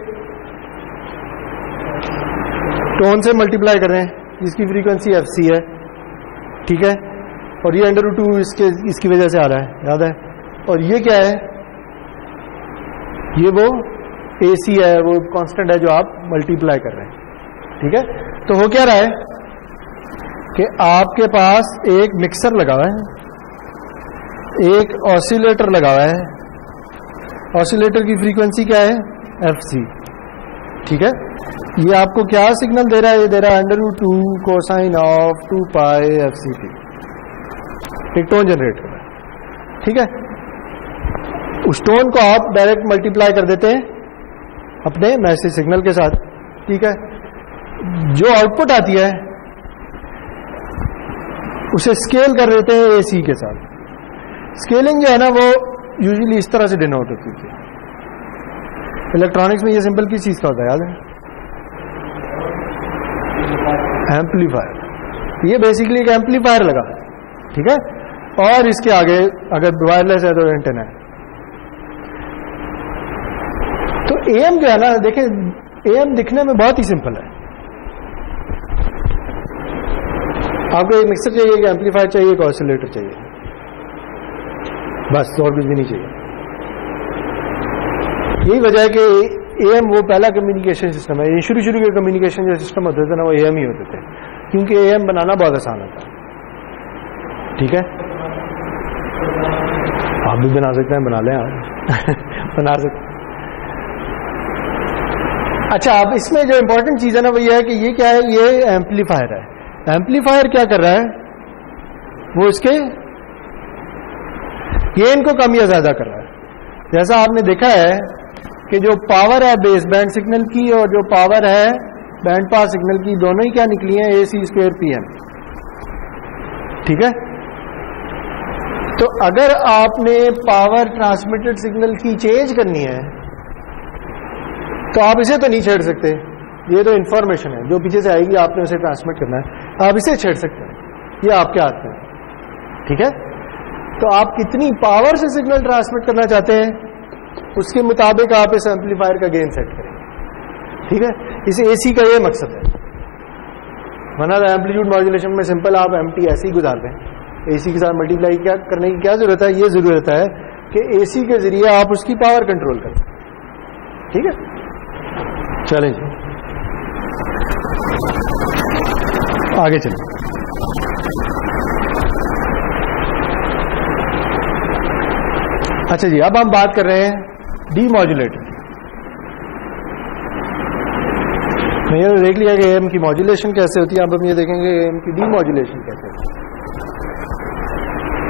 टोन से मल्टीप्लाई कर रहे हैं जिसकी फ्रीक्वेंसी FC है, ठीक है, और ये √2 इसकी वजह से आ रहा है, याद है। और ये क्या है, ये वो AC है, वो कांस्टेंट है जो आप मल्टीप्लाई कर रहे हैं, ठीक है। तो हो क्या रहा है कि आपके पास एक मिक्सर लगा हुआ है, एक ऑसिलेटर लगा हुआ है, ऑसिलेटर की फ्रीक्वेंसी क्या है, FC, ठीक है। ये आपको क्या सिग्नल दे रहा है, ये दे रहा है √2 कोसाइन ऑफ 2 पाई FCT, एक टोन जनरेट कर रहा है, ठीक है। उस टोन को आप डायरेक्ट मल्टीप्लाई कर देते हैं अपने मैसेज सिग्नल के साथ, ठीक है। जो आउटपुट आती है उसे स्केल कर देते हैं AC के साथ। स्केलिंग जो है ना वो यूजुअली इस तरह से डिनोट होती है। इलेक्ट्रॉनिक्स में ये सिंपल किस चीज का होता है, याद है, एम्पलीफायर। ये बेसिकली एक एम्पलीफायर लगा, ठीक है, और इसके आगे अगर वायरलेस है तो एंटेना है। तो AM जो है ना, देखें AM दिखने में बहुत ही सिंपल है। आपको एक मिक्सर चाहिए, एक एम्पलीफायर चाहिए, एक ऑसिलेटर चाहिए, बस, और कुछ भी नहीं चाहिए। यही वजह है कि AM वो पहला कम्युनिकेशन सिस्टम है। ये शुरू के कम्युनिकेशन जो सिस्टम होते थे ना, वो AM ही होते थे, क्योंकि AM बनाना बहुत आसान होता है, ठीक है। आप भी बना सकते हैं, बना लें आप बना सकते। अच्छा, अब इसमें जो इंपॉर्टेंट चीज है ना वो ये है कि ये क्या है, ये एम्पलीफायर है। एम्पलीफायर क्या कर रहा है, वो इसके गेन को कम या ज्यादा कर रहा है। जैसा आपने देखा है कि जो पावर है बेस बैंड सिग्नल की और जो पावर है बैंड पास सिग्नल की, दोनों ही क्या निकली है, AC स्क्वायर PM, ठीक है। तो अगर आपने पावर ट्रांसमिटेड सिग्नल की चेंज करनी है तो आप इसे तो नहीं छेड़ सकते, ये तो इंफॉर्मेशन है जो पीछे से आएगी, आपने उसे ट्रांसमिट करना है, आप इसे छेड़ सकते हैं, ये आपके हाथ में, ठीक है। तो आप कितनी पावर से सिग्नल ट्रांसमिट करना चाहते हैं उसके मुताबिक आप इस एम्पलीफायर का गेन सेट करेंगे, ठीक है। इस AC का ये मकसद है, वरना एम्पलीट्यूड मॉड्यूलेशन में सिंपल आप MT ऐसे ही गुजार दें, AC के साथ मल्टीप्लाई क्या करने की क्या जरूरत है, ये जरूरत है कि AC के जरिए आप उसकी पावर कंट्रोल करें, ठीक है। चलें जी, आगे चलें। अच्छा जी, अब हम बात कर रहे हैं डीमॉड्यूलेटर। मैं ये देख लिया कि एम की मॉड्यूलेशन कैसे होती है, अब हम ये देखेंगे एम की डीमॉड्यूलेशन कैसे होती है।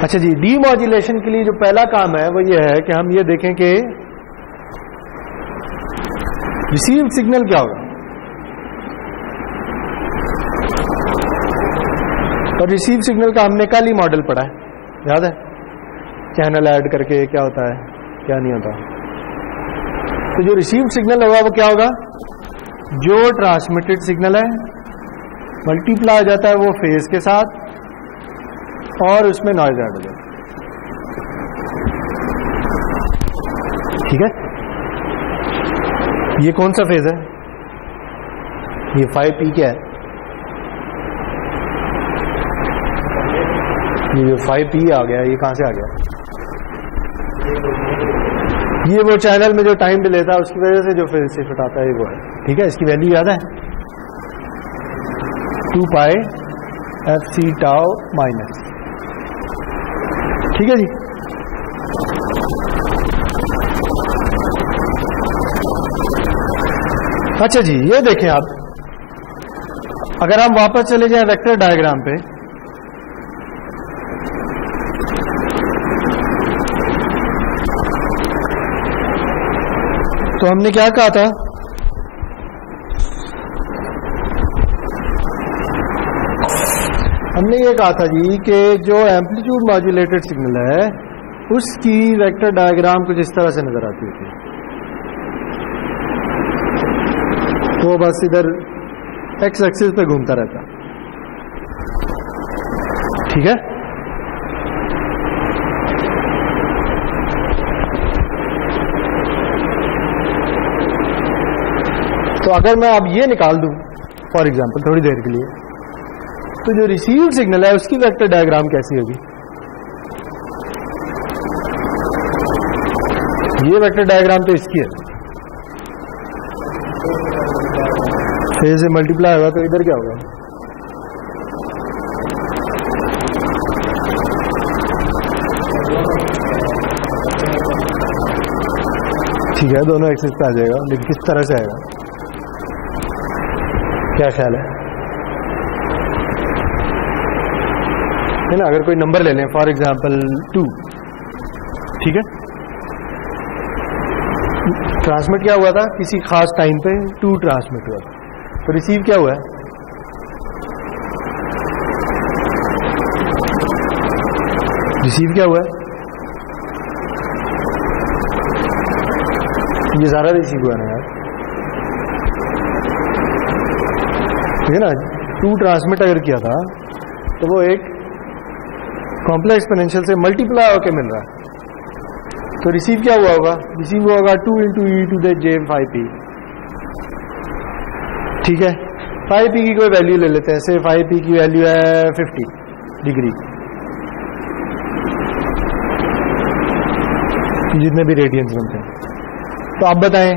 अच्छा जी, डीमॉड्यूलेशन के लिए जो पहला काम है वो ये है कि हम ये देखें कि रिसीव्ड सिग्नल क्या होगा, और रिसीव सिग्नल का हमने कल ही मॉडल पढ़ा है, याद है? चैनल ऐड करके क्या होता है क्या नहीं होता। तो जो रिसीव्ड सिग्नल होगा वो क्या होगा, जो ट्रांसमिटेड सिग्नल है मल्टीप्लाई हो जाता है वो फेज के साथ और उसमें नॉइज ऐड हो जाता है। ठीक है, ये कौन सा फेज है, ये 5P क्या है, ये जो 5P आ गया ये कहां से आ गया, ये वो चैनल में जो टाइम डिले था उसकी वजह से जो फेज शिफ्ट आता है वो है। ठीक है, इसकी वैल्यू याद है 2 पाई FC टाउ माइनस। ठीक है जी, अच्छा जी, ये देखें आप, अगर हम वापस चले जाएं वेक्टर डायग्राम पे, तो हमने क्या कहा था, हमने ये कहा था जी कि जो एम्पलीट्यूड मॉड्यूलेटेड सिग्नल है उसकी वेक्टर डायग्राम कुछ इस तरह से नजर आती थी। तो बस इधर एक्स एक्सिस पे घूमता रहता। ठीक है, तो अगर मैं अब ये निकाल दूं फॉर एग्जांपल थोड़ी देर के लिए, तो जो रिसीव्ड सिग्नल है उसकी वेक्टर डायग्राम कैसी होगी, ये वेक्टर डायग्राम तो इसकी है, फेज से मल्टीप्लाई होगा तो इधर क्या होगा, ठीक है, दोनों एक्सिस पे आ जाएगा, लेकिन किस तरह से आएगा, क्या ख्याल है ना? अगर कोई नंबर ले लें फॉर एग्जांपल 2, ठीक है, ट्रांसमिट क्या हुआ था किसी खास टाइम पे 2 ट्रांसमिट हुआ था, तो रिसीव क्या हुआ है, रिसीव क्या हुआ है, ये सारा रिसीव हुआ ना यार, ठीक है ना? 2 ट्रांसमिट अगर किया था तो वो एक कॉम्प्लेक्स एक्सपोनेंशियल से मल्टीप्लाई होकर मिल रहा है, तो रिसीव क्या हुआ होगा, रिसीव हुआ होगा 2 × e⁵P। ठीक है, 5P की कोई वैल्यू ले लेते हैं, से 5P की वैल्यू है 50 डिग्री, जितने भी रेडियंस बनते हैं। तो आप बताएं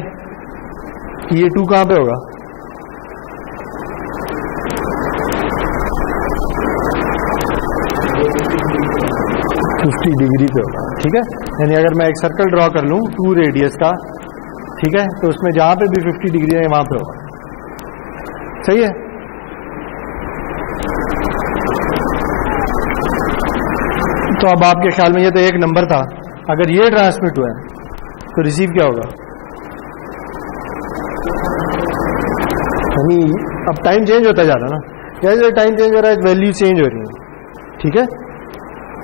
कि ये 2 कहां पे होगा, डिग्री पे होगा। ठीक है, यानी अगर मैं एक सर्कल ड्रॉ कर लूं 2 रेडियस का, ठीक है, तो उसमें जहां पे भी 50 डिग्री है वहां पे होगा। सही है, तो अब आपके ख्याल में ये तो एक नंबर था, अगर ये ट्रांसमिट हुआ है तो रिसीव क्या होगा, यानी अब टाइम चेंज होता जा रहा ना, जैसे टाइम चेंज हो रहा है वैल्यू चेंज हो रही है। ठीक है,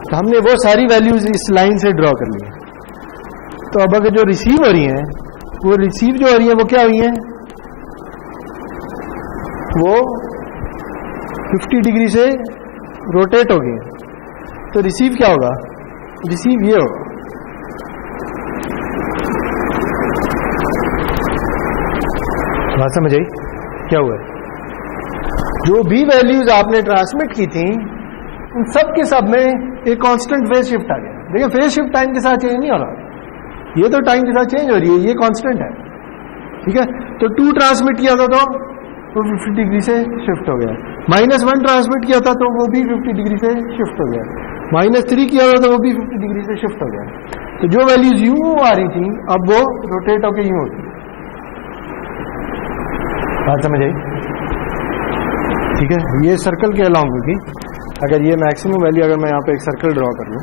तो हमने वो सारी वैल्यूज इस लाइन से ड्रॉ कर ली है। तो अब अगर जो रिसीव हो रही हैं, वो रिसीव जो हो रही है वो क्या हुई है, वो 50 डिग्री से रोटेट हो गई, तो रिसीव क्या होगा, रिसीव ये होगा, बात समझ आई क्या हुआ है? जो भी वैल्यूज आपने ट्रांसमिट की थी उन सब के सब में एक कांस्टेंट फेज शिफ्ट आ गया। देखिए फेज शिफ्ट टाइम के साथ चेंज नहीं हो रहा, ये तो टाइम के साथ चेंज हो रही है, ये कांस्टेंट है। ठीक है, तो 2 ट्रांसमिट किया था तो 50 डिग्री से शिफ्ट हो गया, -1 ट्रांसमिट किया था तो वो भी 50 डिग्री से शिफ्ट हो गया, -3 किया था तो वो भी 50 डिग्री से शिफ्ट हो गया। तो जो वैल्यूज यूं आ रही थी अब वो रोटेट होके यूं होती है। बात समझ आई? ठीक है, ये सर्कल के अलाउंग होगी। अगर ये मैक्सिमम वैल्यू, अगर मैं यहाँ पे एक सर्कल ड्रॉ कर लूँ,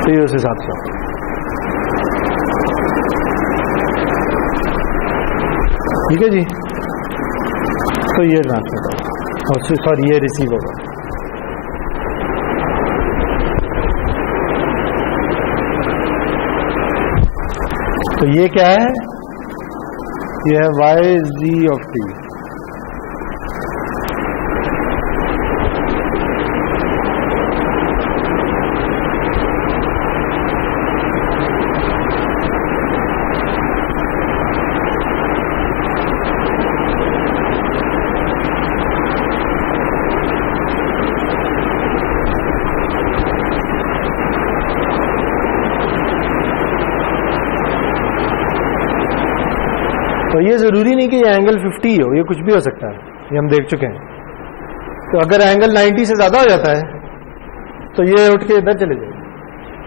तो ये उस हिसाब से ठीक है जी। तो ये ट्रांसमिट होगा और सॉरी ये रिसीव होगा। तो ये क्या है? ये है YZ ऑफ t। तो ये जरूरी नहीं कि ये एंगल 50 हो, ये कुछ भी हो सकता है, ये हम देख चुके हैं। तो अगर एंगल 90 से ज्यादा हो जाता है तो ये उठ के इधर चले जाएगा,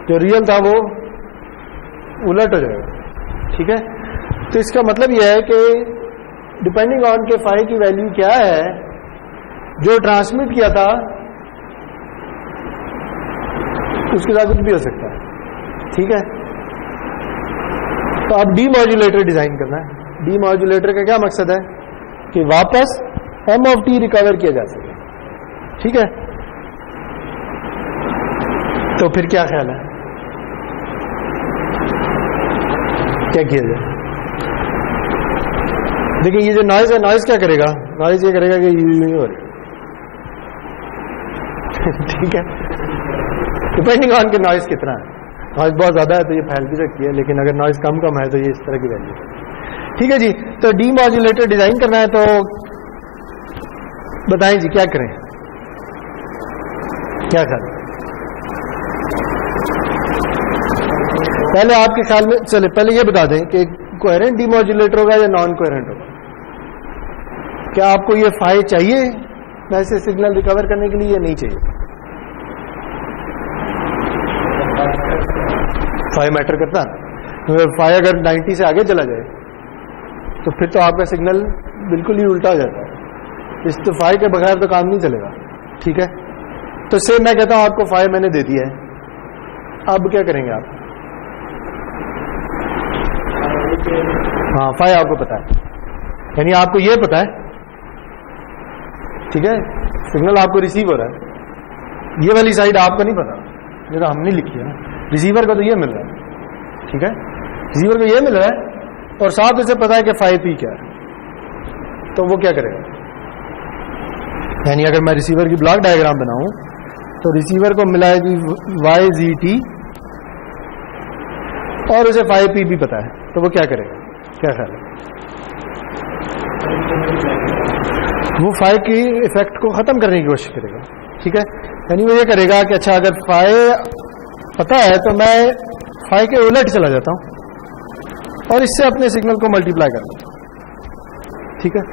जो रियल था वो उलट हो जाएगा। ठीक है, तो इसका मतलब यह है कि डिपेंडिंग ऑन के फाई की वैल्यू क्या है, जो ट्रांसमिट किया था उसके साथ कुछ भी हो सकता है। ठीक है, तो अब डीमॉड्यूलेटर डिजाइन करना है। डीमॉड्यूलेटर का क्या मकसद है कि वापस m ऑफ t रिकवर किया जा सके। ठीक है, तो फिर क्या ख्याल है, क्या किया जाए? देखिए ये जो नॉइज है, नॉइज क्या करेगा? नॉइज ये करेगा कि यूं हो रही ठीक है, डिपेंडिंग ऑन के नॉइज कितना है। नॉइज बहुत ज्यादा है तो ये फैल भी सकती है, लेकिन अगर नॉइज कम है तो ये इस तरह की वैल्यू है। ठीक है जी, तो डीमॉड्यूलेटर डिजाइन करना है, तो बताएं जी क्या करें, क्या ख्याल? पहले आपके ख्याल में, चले पहले ये बता दें कि कोहेरेंट डीमॉड्यूलेटर होगा या नॉन कोहेरेंट होगा? क्या आपको ये फाई चाहिए वैसे सिग्नल रिकवर करने के लिए या नहीं चाहिए? फाई मैटर करता है। फाई अगर 90 से आगे चला जाए तो फिर तो आपका सिग्नल बिल्कुल ही उल्टा हो जाता है। इस तो फाई के बगैर तो काम नहीं चलेगा। ठीक है, तो सेम मैं कहता हूं आपको फाई मैंने दे दिया है, अब क्या करेंगे आप? हाँ, फाई आपको पता है, यानी आपको ये पता है। ठीक है, सिग्नल आपको रिसीव हो रहा है, ये वाली साइड आपको नहीं पता, ये तो हमने लिखी है ना। रिसीवर को तो ये मिल रहा है। ठीक है, रिसीवर को ये मिल रहा है और साथ उसे पता है कि फाई पी क्या है, तो वो क्या करेगा? यानी अगर मैं रिसीवर की ब्लॉक डायग्राम बनाऊं तो रिसीवर को मिला है जी YZT और उसे फाई पी भी पता है, तो वो क्या करेगा? क्या ख्याल है? वो फाई की इफेक्ट को खत्म करने की कोशिश करेगा। ठीक है, यानी वो ये करेगा कि अच्छा अगर फाई पता है तो मैं फाई के उलट चला जाता हूं और इससे अपने सिग्नल को मल्टीप्लाई कर लूंगा। ठीक है,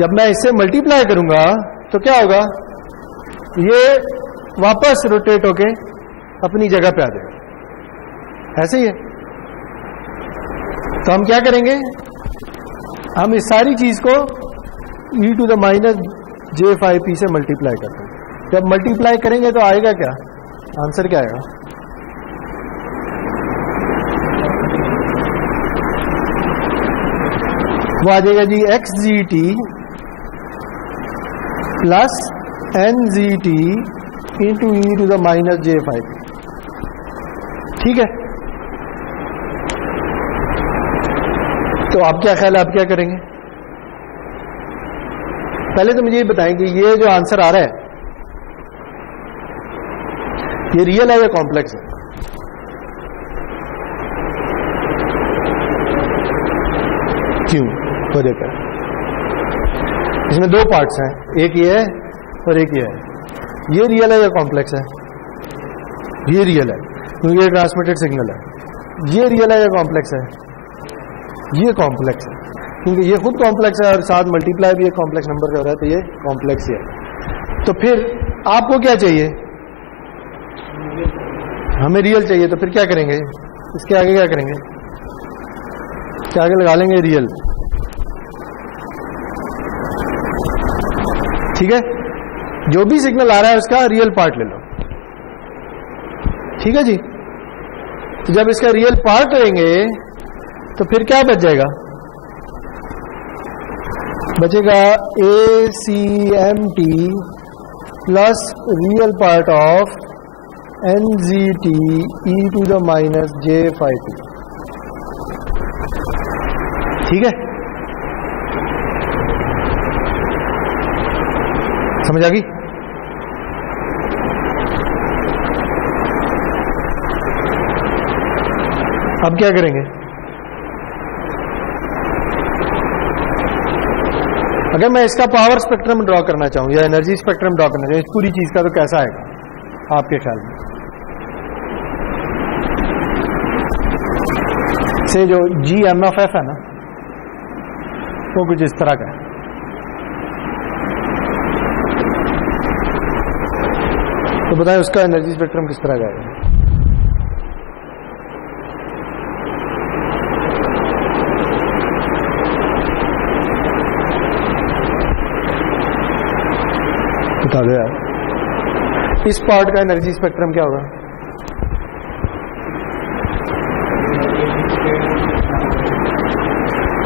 जब मैं इससे मल्टीप्लाई करूंगा तो क्या होगा? ये वापस रोटेट होके अपनी जगह पे आ जाएगा। ऐसे ही है। तो हम क्या करेंगे? हम इस सारी चीज को e⁻j⁵p से मल्टीप्लाई करते हैं। जब मल्टीप्लाई करेंगे तो आएगा क्या? आंसर क्या आएगा? वो आ जाएगा जी xgt plus ngt into e⁻j⁵p। ठीक है, तो आप क्या ख्याल है, आप क्या करेंगे? पहले तो मुझे ये बताएं कि ये जो आंसर आ रहा है ये रियल है या कॉम्प्लेक्स है? क्यों? वजह क्या? इसमें दो पार्ट्स हैं, एक ये है और एक ये है। ये रियल है या कॉम्प्लेक्स है? ये रियल है क्योंकि ये ट्रांसमिटेड सिग्नल है। ये रियल है या कॉम्प्लेक्स है? ये कॉम्प्लेक्स है, क्योंकि ये खुद कॉम्प्लेक्स है और साथ मल्टीप्लाई भी एक कॉम्प्लेक्स नंबर से हो रहा है, तो ये कॉम्प्लेक्स ही है। तो फिर आपको क्या चाहिए? हमें रियल चाहिए, तो फिर क्या करेंगे? इसके आगे क्या करेंगे? इसके आगे लगा लेंगे रियल, ठीक है? जो भी सिग्नल आ रहा है उसका रियल पार्ट ले लो, ठीक है जी। तो जब इसका रियल पार्ट लेंगे तो फिर क्या बच जाएगा? बचेगा ACMT plus real part of NGT e⁻j⁵t, ठीक है? समझ आ गई? अब क्या करेंगे? अगर मैं इसका पावर स्पेक्ट्रम ड्रॉ करना चाहूं या एनर्जी स्पेक्ट्रम ड्रॉ करना चाहूं इस पूरी चीज का, तो कैसा आएगा आपके ख्याल में? से जो GMFF है ना, वो कुछ इस तरह का है। तो बताएं उसका एनर्जी स्पेक्ट्रम किस तरह का है? बता दो यार, इस पार्ट का एनर्जी स्पेक्ट्रम क्या होगा?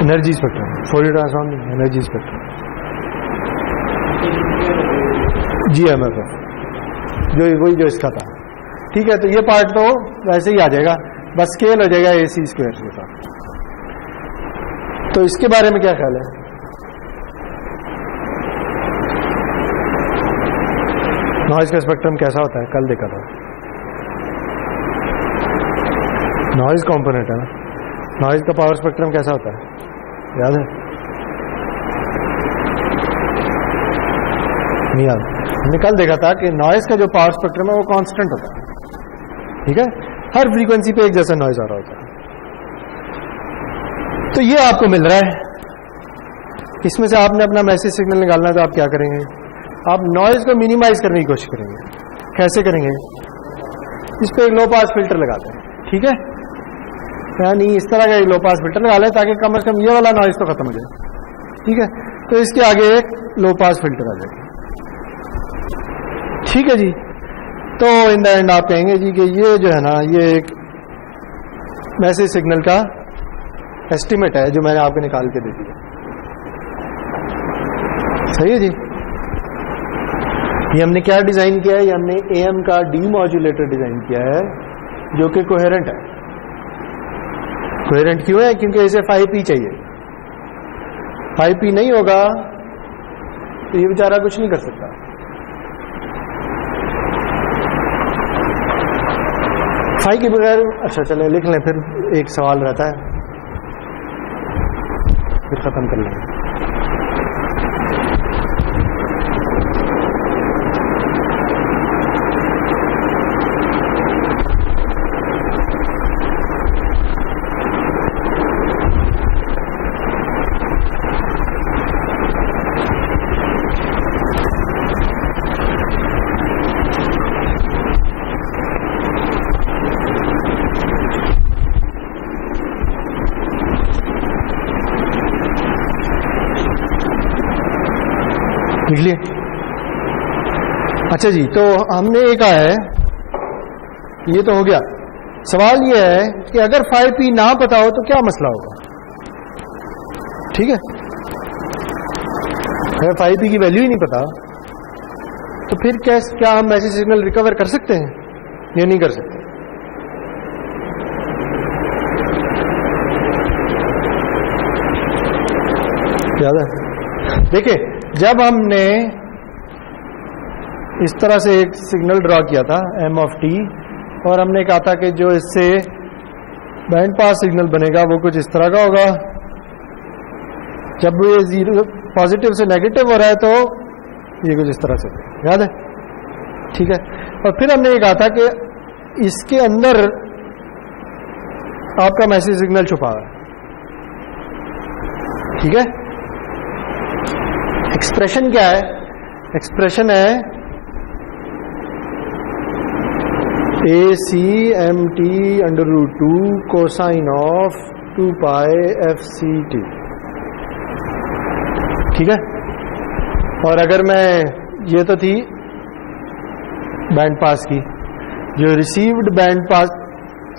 एनर्जी स्पेक्ट्रम, फोरियर ट्रांसफॉर्म नहीं, एनर्जी स्पेक्ट्रम GMFF, वही जो इसका था, ठीक है? तो ये पार्ट तो वैसे ही आ जाएगा, बस स्केल हो जाएगा AC² के साथ। तो इसके बारे में क्या ख्याल है? नॉइज का स्पेक्ट्रम कैसा होता है? कल देखा था, नॉइज कंपोनेंट है ना, नॉइज का पावर स्पेक्ट्रम कैसा होता है, याद है? नहीं याद? हमने कल देखा था कि नॉइज का जो पावर स्पेक्ट्रम है वो कांस्टेंट होता है, ठीक है? हर फ्रीक्वेंसी पे एक जैसा नॉइज आ रहा होता है। तो ये आपको मिल रहा है, इसमें से आपने अपना मैसेज सिग्नल निकालना है, तो आप क्या करेंगे? आप नॉइज को मिनिमाइज करने की कोशिश करेंगे। कैसे करेंगे? इस पे एक लो पास फिल्टर लगाते हैं, ठीक है? यानी इस तरह का एक लो पास फिल्टर लगा लें ताकि कम से कम ये वाला नॉइज तो खत्म हो जाए, ठीक है? तो इसके आगे एक लो पास फिल्टर आ जाएगा, ठीक है जी। तो इन द एंड आप कहेंगे जी कि ये जो है ना, ये एक मैसेज सिग्नल का एस्टिमेट है जो मैंने आपको निकाल के दे दिया, सही है जी। ये हमने क्या डिजाइन किया है? ये हमने AM का डीमॉड्यूलेटर डिजाइन किया है जो कि कोहेरेंट है। कोहेरेंट क्यों है? क्योंकि इसे 5P चाहिए। 5P नहीं होगा तो ये बेचारा कुछ नहीं कर सकता। 5 के बगैर, अच्छा चले लिख लें, फिर एक सवाल रहता है, फिर खत्म कर लेंगे। लिख लिए? अच्छा जी, तो हमने ये कहा है, ये तो हो गया। सवाल ये है कि अगर 5P ना पता हो तो क्या मसला होगा, ठीक है? अगर 5P की वैल्यू ही नहीं पता तो फिर क्या हम मैसेज सिग्नल रिकवर कर सकते हैं या नहीं कर सकते? याद है? देखिए, जब हमने इस तरह से एक सिग्नल ड्रॉ किया था m(t) और हमने कहा था कि जो इससे बैंड पास सिग्नल बनेगा वो कुछ इस तरह का होगा। जब ये जीरो पॉजिटिव से नेगेटिव हो रहा है तो ये कुछ इस तरह से, याद है? ठीक है। और फिर हमने ये कहा था कि इसके अंदर आपका मैसेज सिग्नल छुपा है, ठीक है। एक्सप्रेशन क्या है? एक्सप्रेशन है AC/MT√2 कोसाइन ऑफ 2π/fct। ठीक है। और अगर मैं, ये तो थी बैंड पास की, जो received band pass,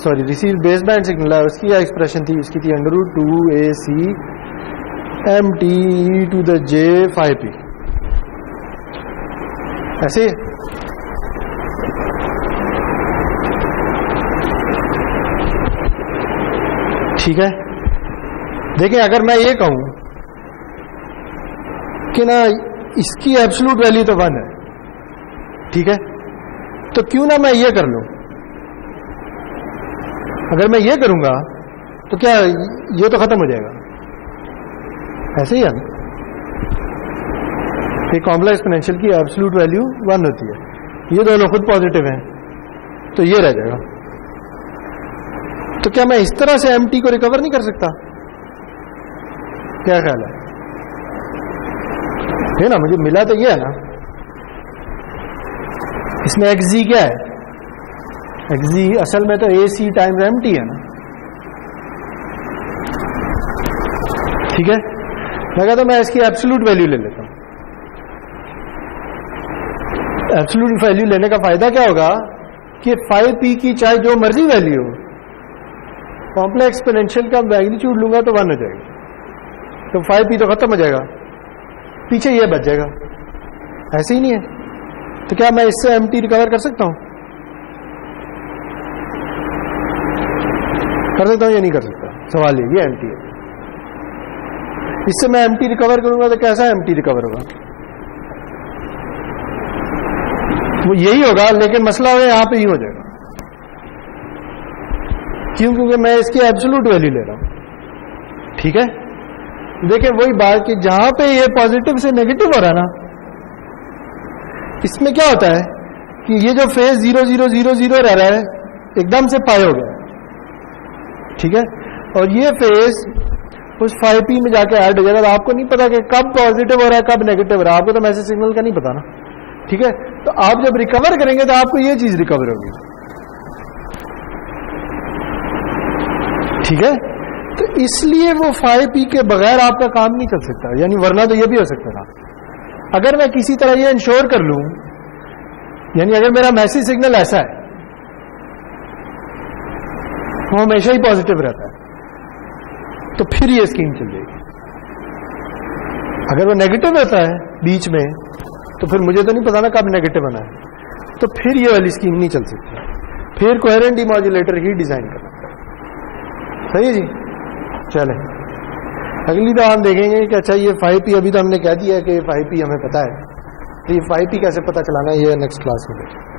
sorry received base band signal है उसकी क्या एक्सप्रेशन थी? उसकी थी √2 AC/MT⁵ ऐसे। ठीक है। देखिए अगर मैं ये कहूं कि ना इसकी एब्सोल्यूट वैल्यू तो 1 है, ठीक है, तो क्यों ना मैं ये कर लूं? अगर मैं ये करूंगा तो क्या ये तो खत्म हो जाएगा? ऐसे ही है ना, एक कॉम्प्लेक्स एक्सपोनेंशियल की एब्सोल्यूट वैल्यू 1 होती है, ये दोनों खुद पॉजिटिव हैं, तो ये रह जाएगा। तो क्या मैं इस तरह से MT को रिकवर नहीं कर सकता? क्या ख्याल है ना? मुझे मिला तो ये है ना, इसमें XG क्या है? XG असल में तो AC टाइम्स MT है ना। ठीक है। मैं कहता मैं इसकी एब्सोल्यूट वैल्यू ले लेता हूं। एब्सोल्यूट वैल्यू लेने का फायदा क्या होगा कि 5p की चाहे जो मर्जी वैल्यू हो, कॉम्प्लेक्स एक्सपोनेंशियल का मैग्नीट्यूड लूंगा तो 1 हो जाएगा, तो 5p तो खत्म हो जाएगा, पीछे ये बच जाएगा। ऐसे ही नहीं है? तो क्या मैं इससे MT रिकवर कर सकता हूं? कर सकता हूं या नहीं कर सकता? सवाल ये MT है। इससे मैं MT रिकवर करूंगा तो कैसा MT रिकवर होगा? वो यही होगा, लेकिन मसला है यहां पे ही हो जाएगा। क्यों? क्योंकि मैं इसकी एब्सोल्यूट वैल्यू ले रहा हूं। ठीक है। देखिए वही बात कि जहां पे ये पॉजिटिव से नेगेटिव हो रहा है ना, इसमें क्या होता है कि ये जो फेज 0 0 0 0 रह रहा है एकदम से पाई हो गया। ठीक है। और ये फेज उस 5p में जाके ऐड हो जाएगा, तो आपको नहीं पता कि कब पॉजिटिव हो रहा है कब नेगेटिव हो रहा है, आपको तो मैसेज सिग्नल का नहीं पता ना। ठीक है। तो आप जब रिकवर करेंगे तो आपको ये चीज रिकवर होगी। ठीक है। तो इसलिए वो 5p के बगैर आपका काम नहीं चल सकता, यानी वरना तो ये भी हो सकता था। अगर मैं किसी तरह ये इंश्योर कर लूं, यानी अगर मेरा मैसेज सिग्नल ऐसा है वो हमेशा ही पॉजिटिव रहता है, तो फिर ये स्कीम चल जाएगी। अगर वो नेगेटिव रहता है बीच में, तो फिर मुझे तो नहीं पता ना कब नेगेटिव आना है, तो फिर ये वाली स्कीम नहीं चल सकती। फिर कोहेरेंट डिमॉड्यूलेटर ही डिजाइन करना। सही है जी। चले अगली बार हम देखेंगे कि अच्छा ये 5p, अभी तो हमने कह दिया है कि 5p हमें पता है, तो ये 5p कैसे पता चलाना है, ये नेक्स्ट क्लास में देखेंगे।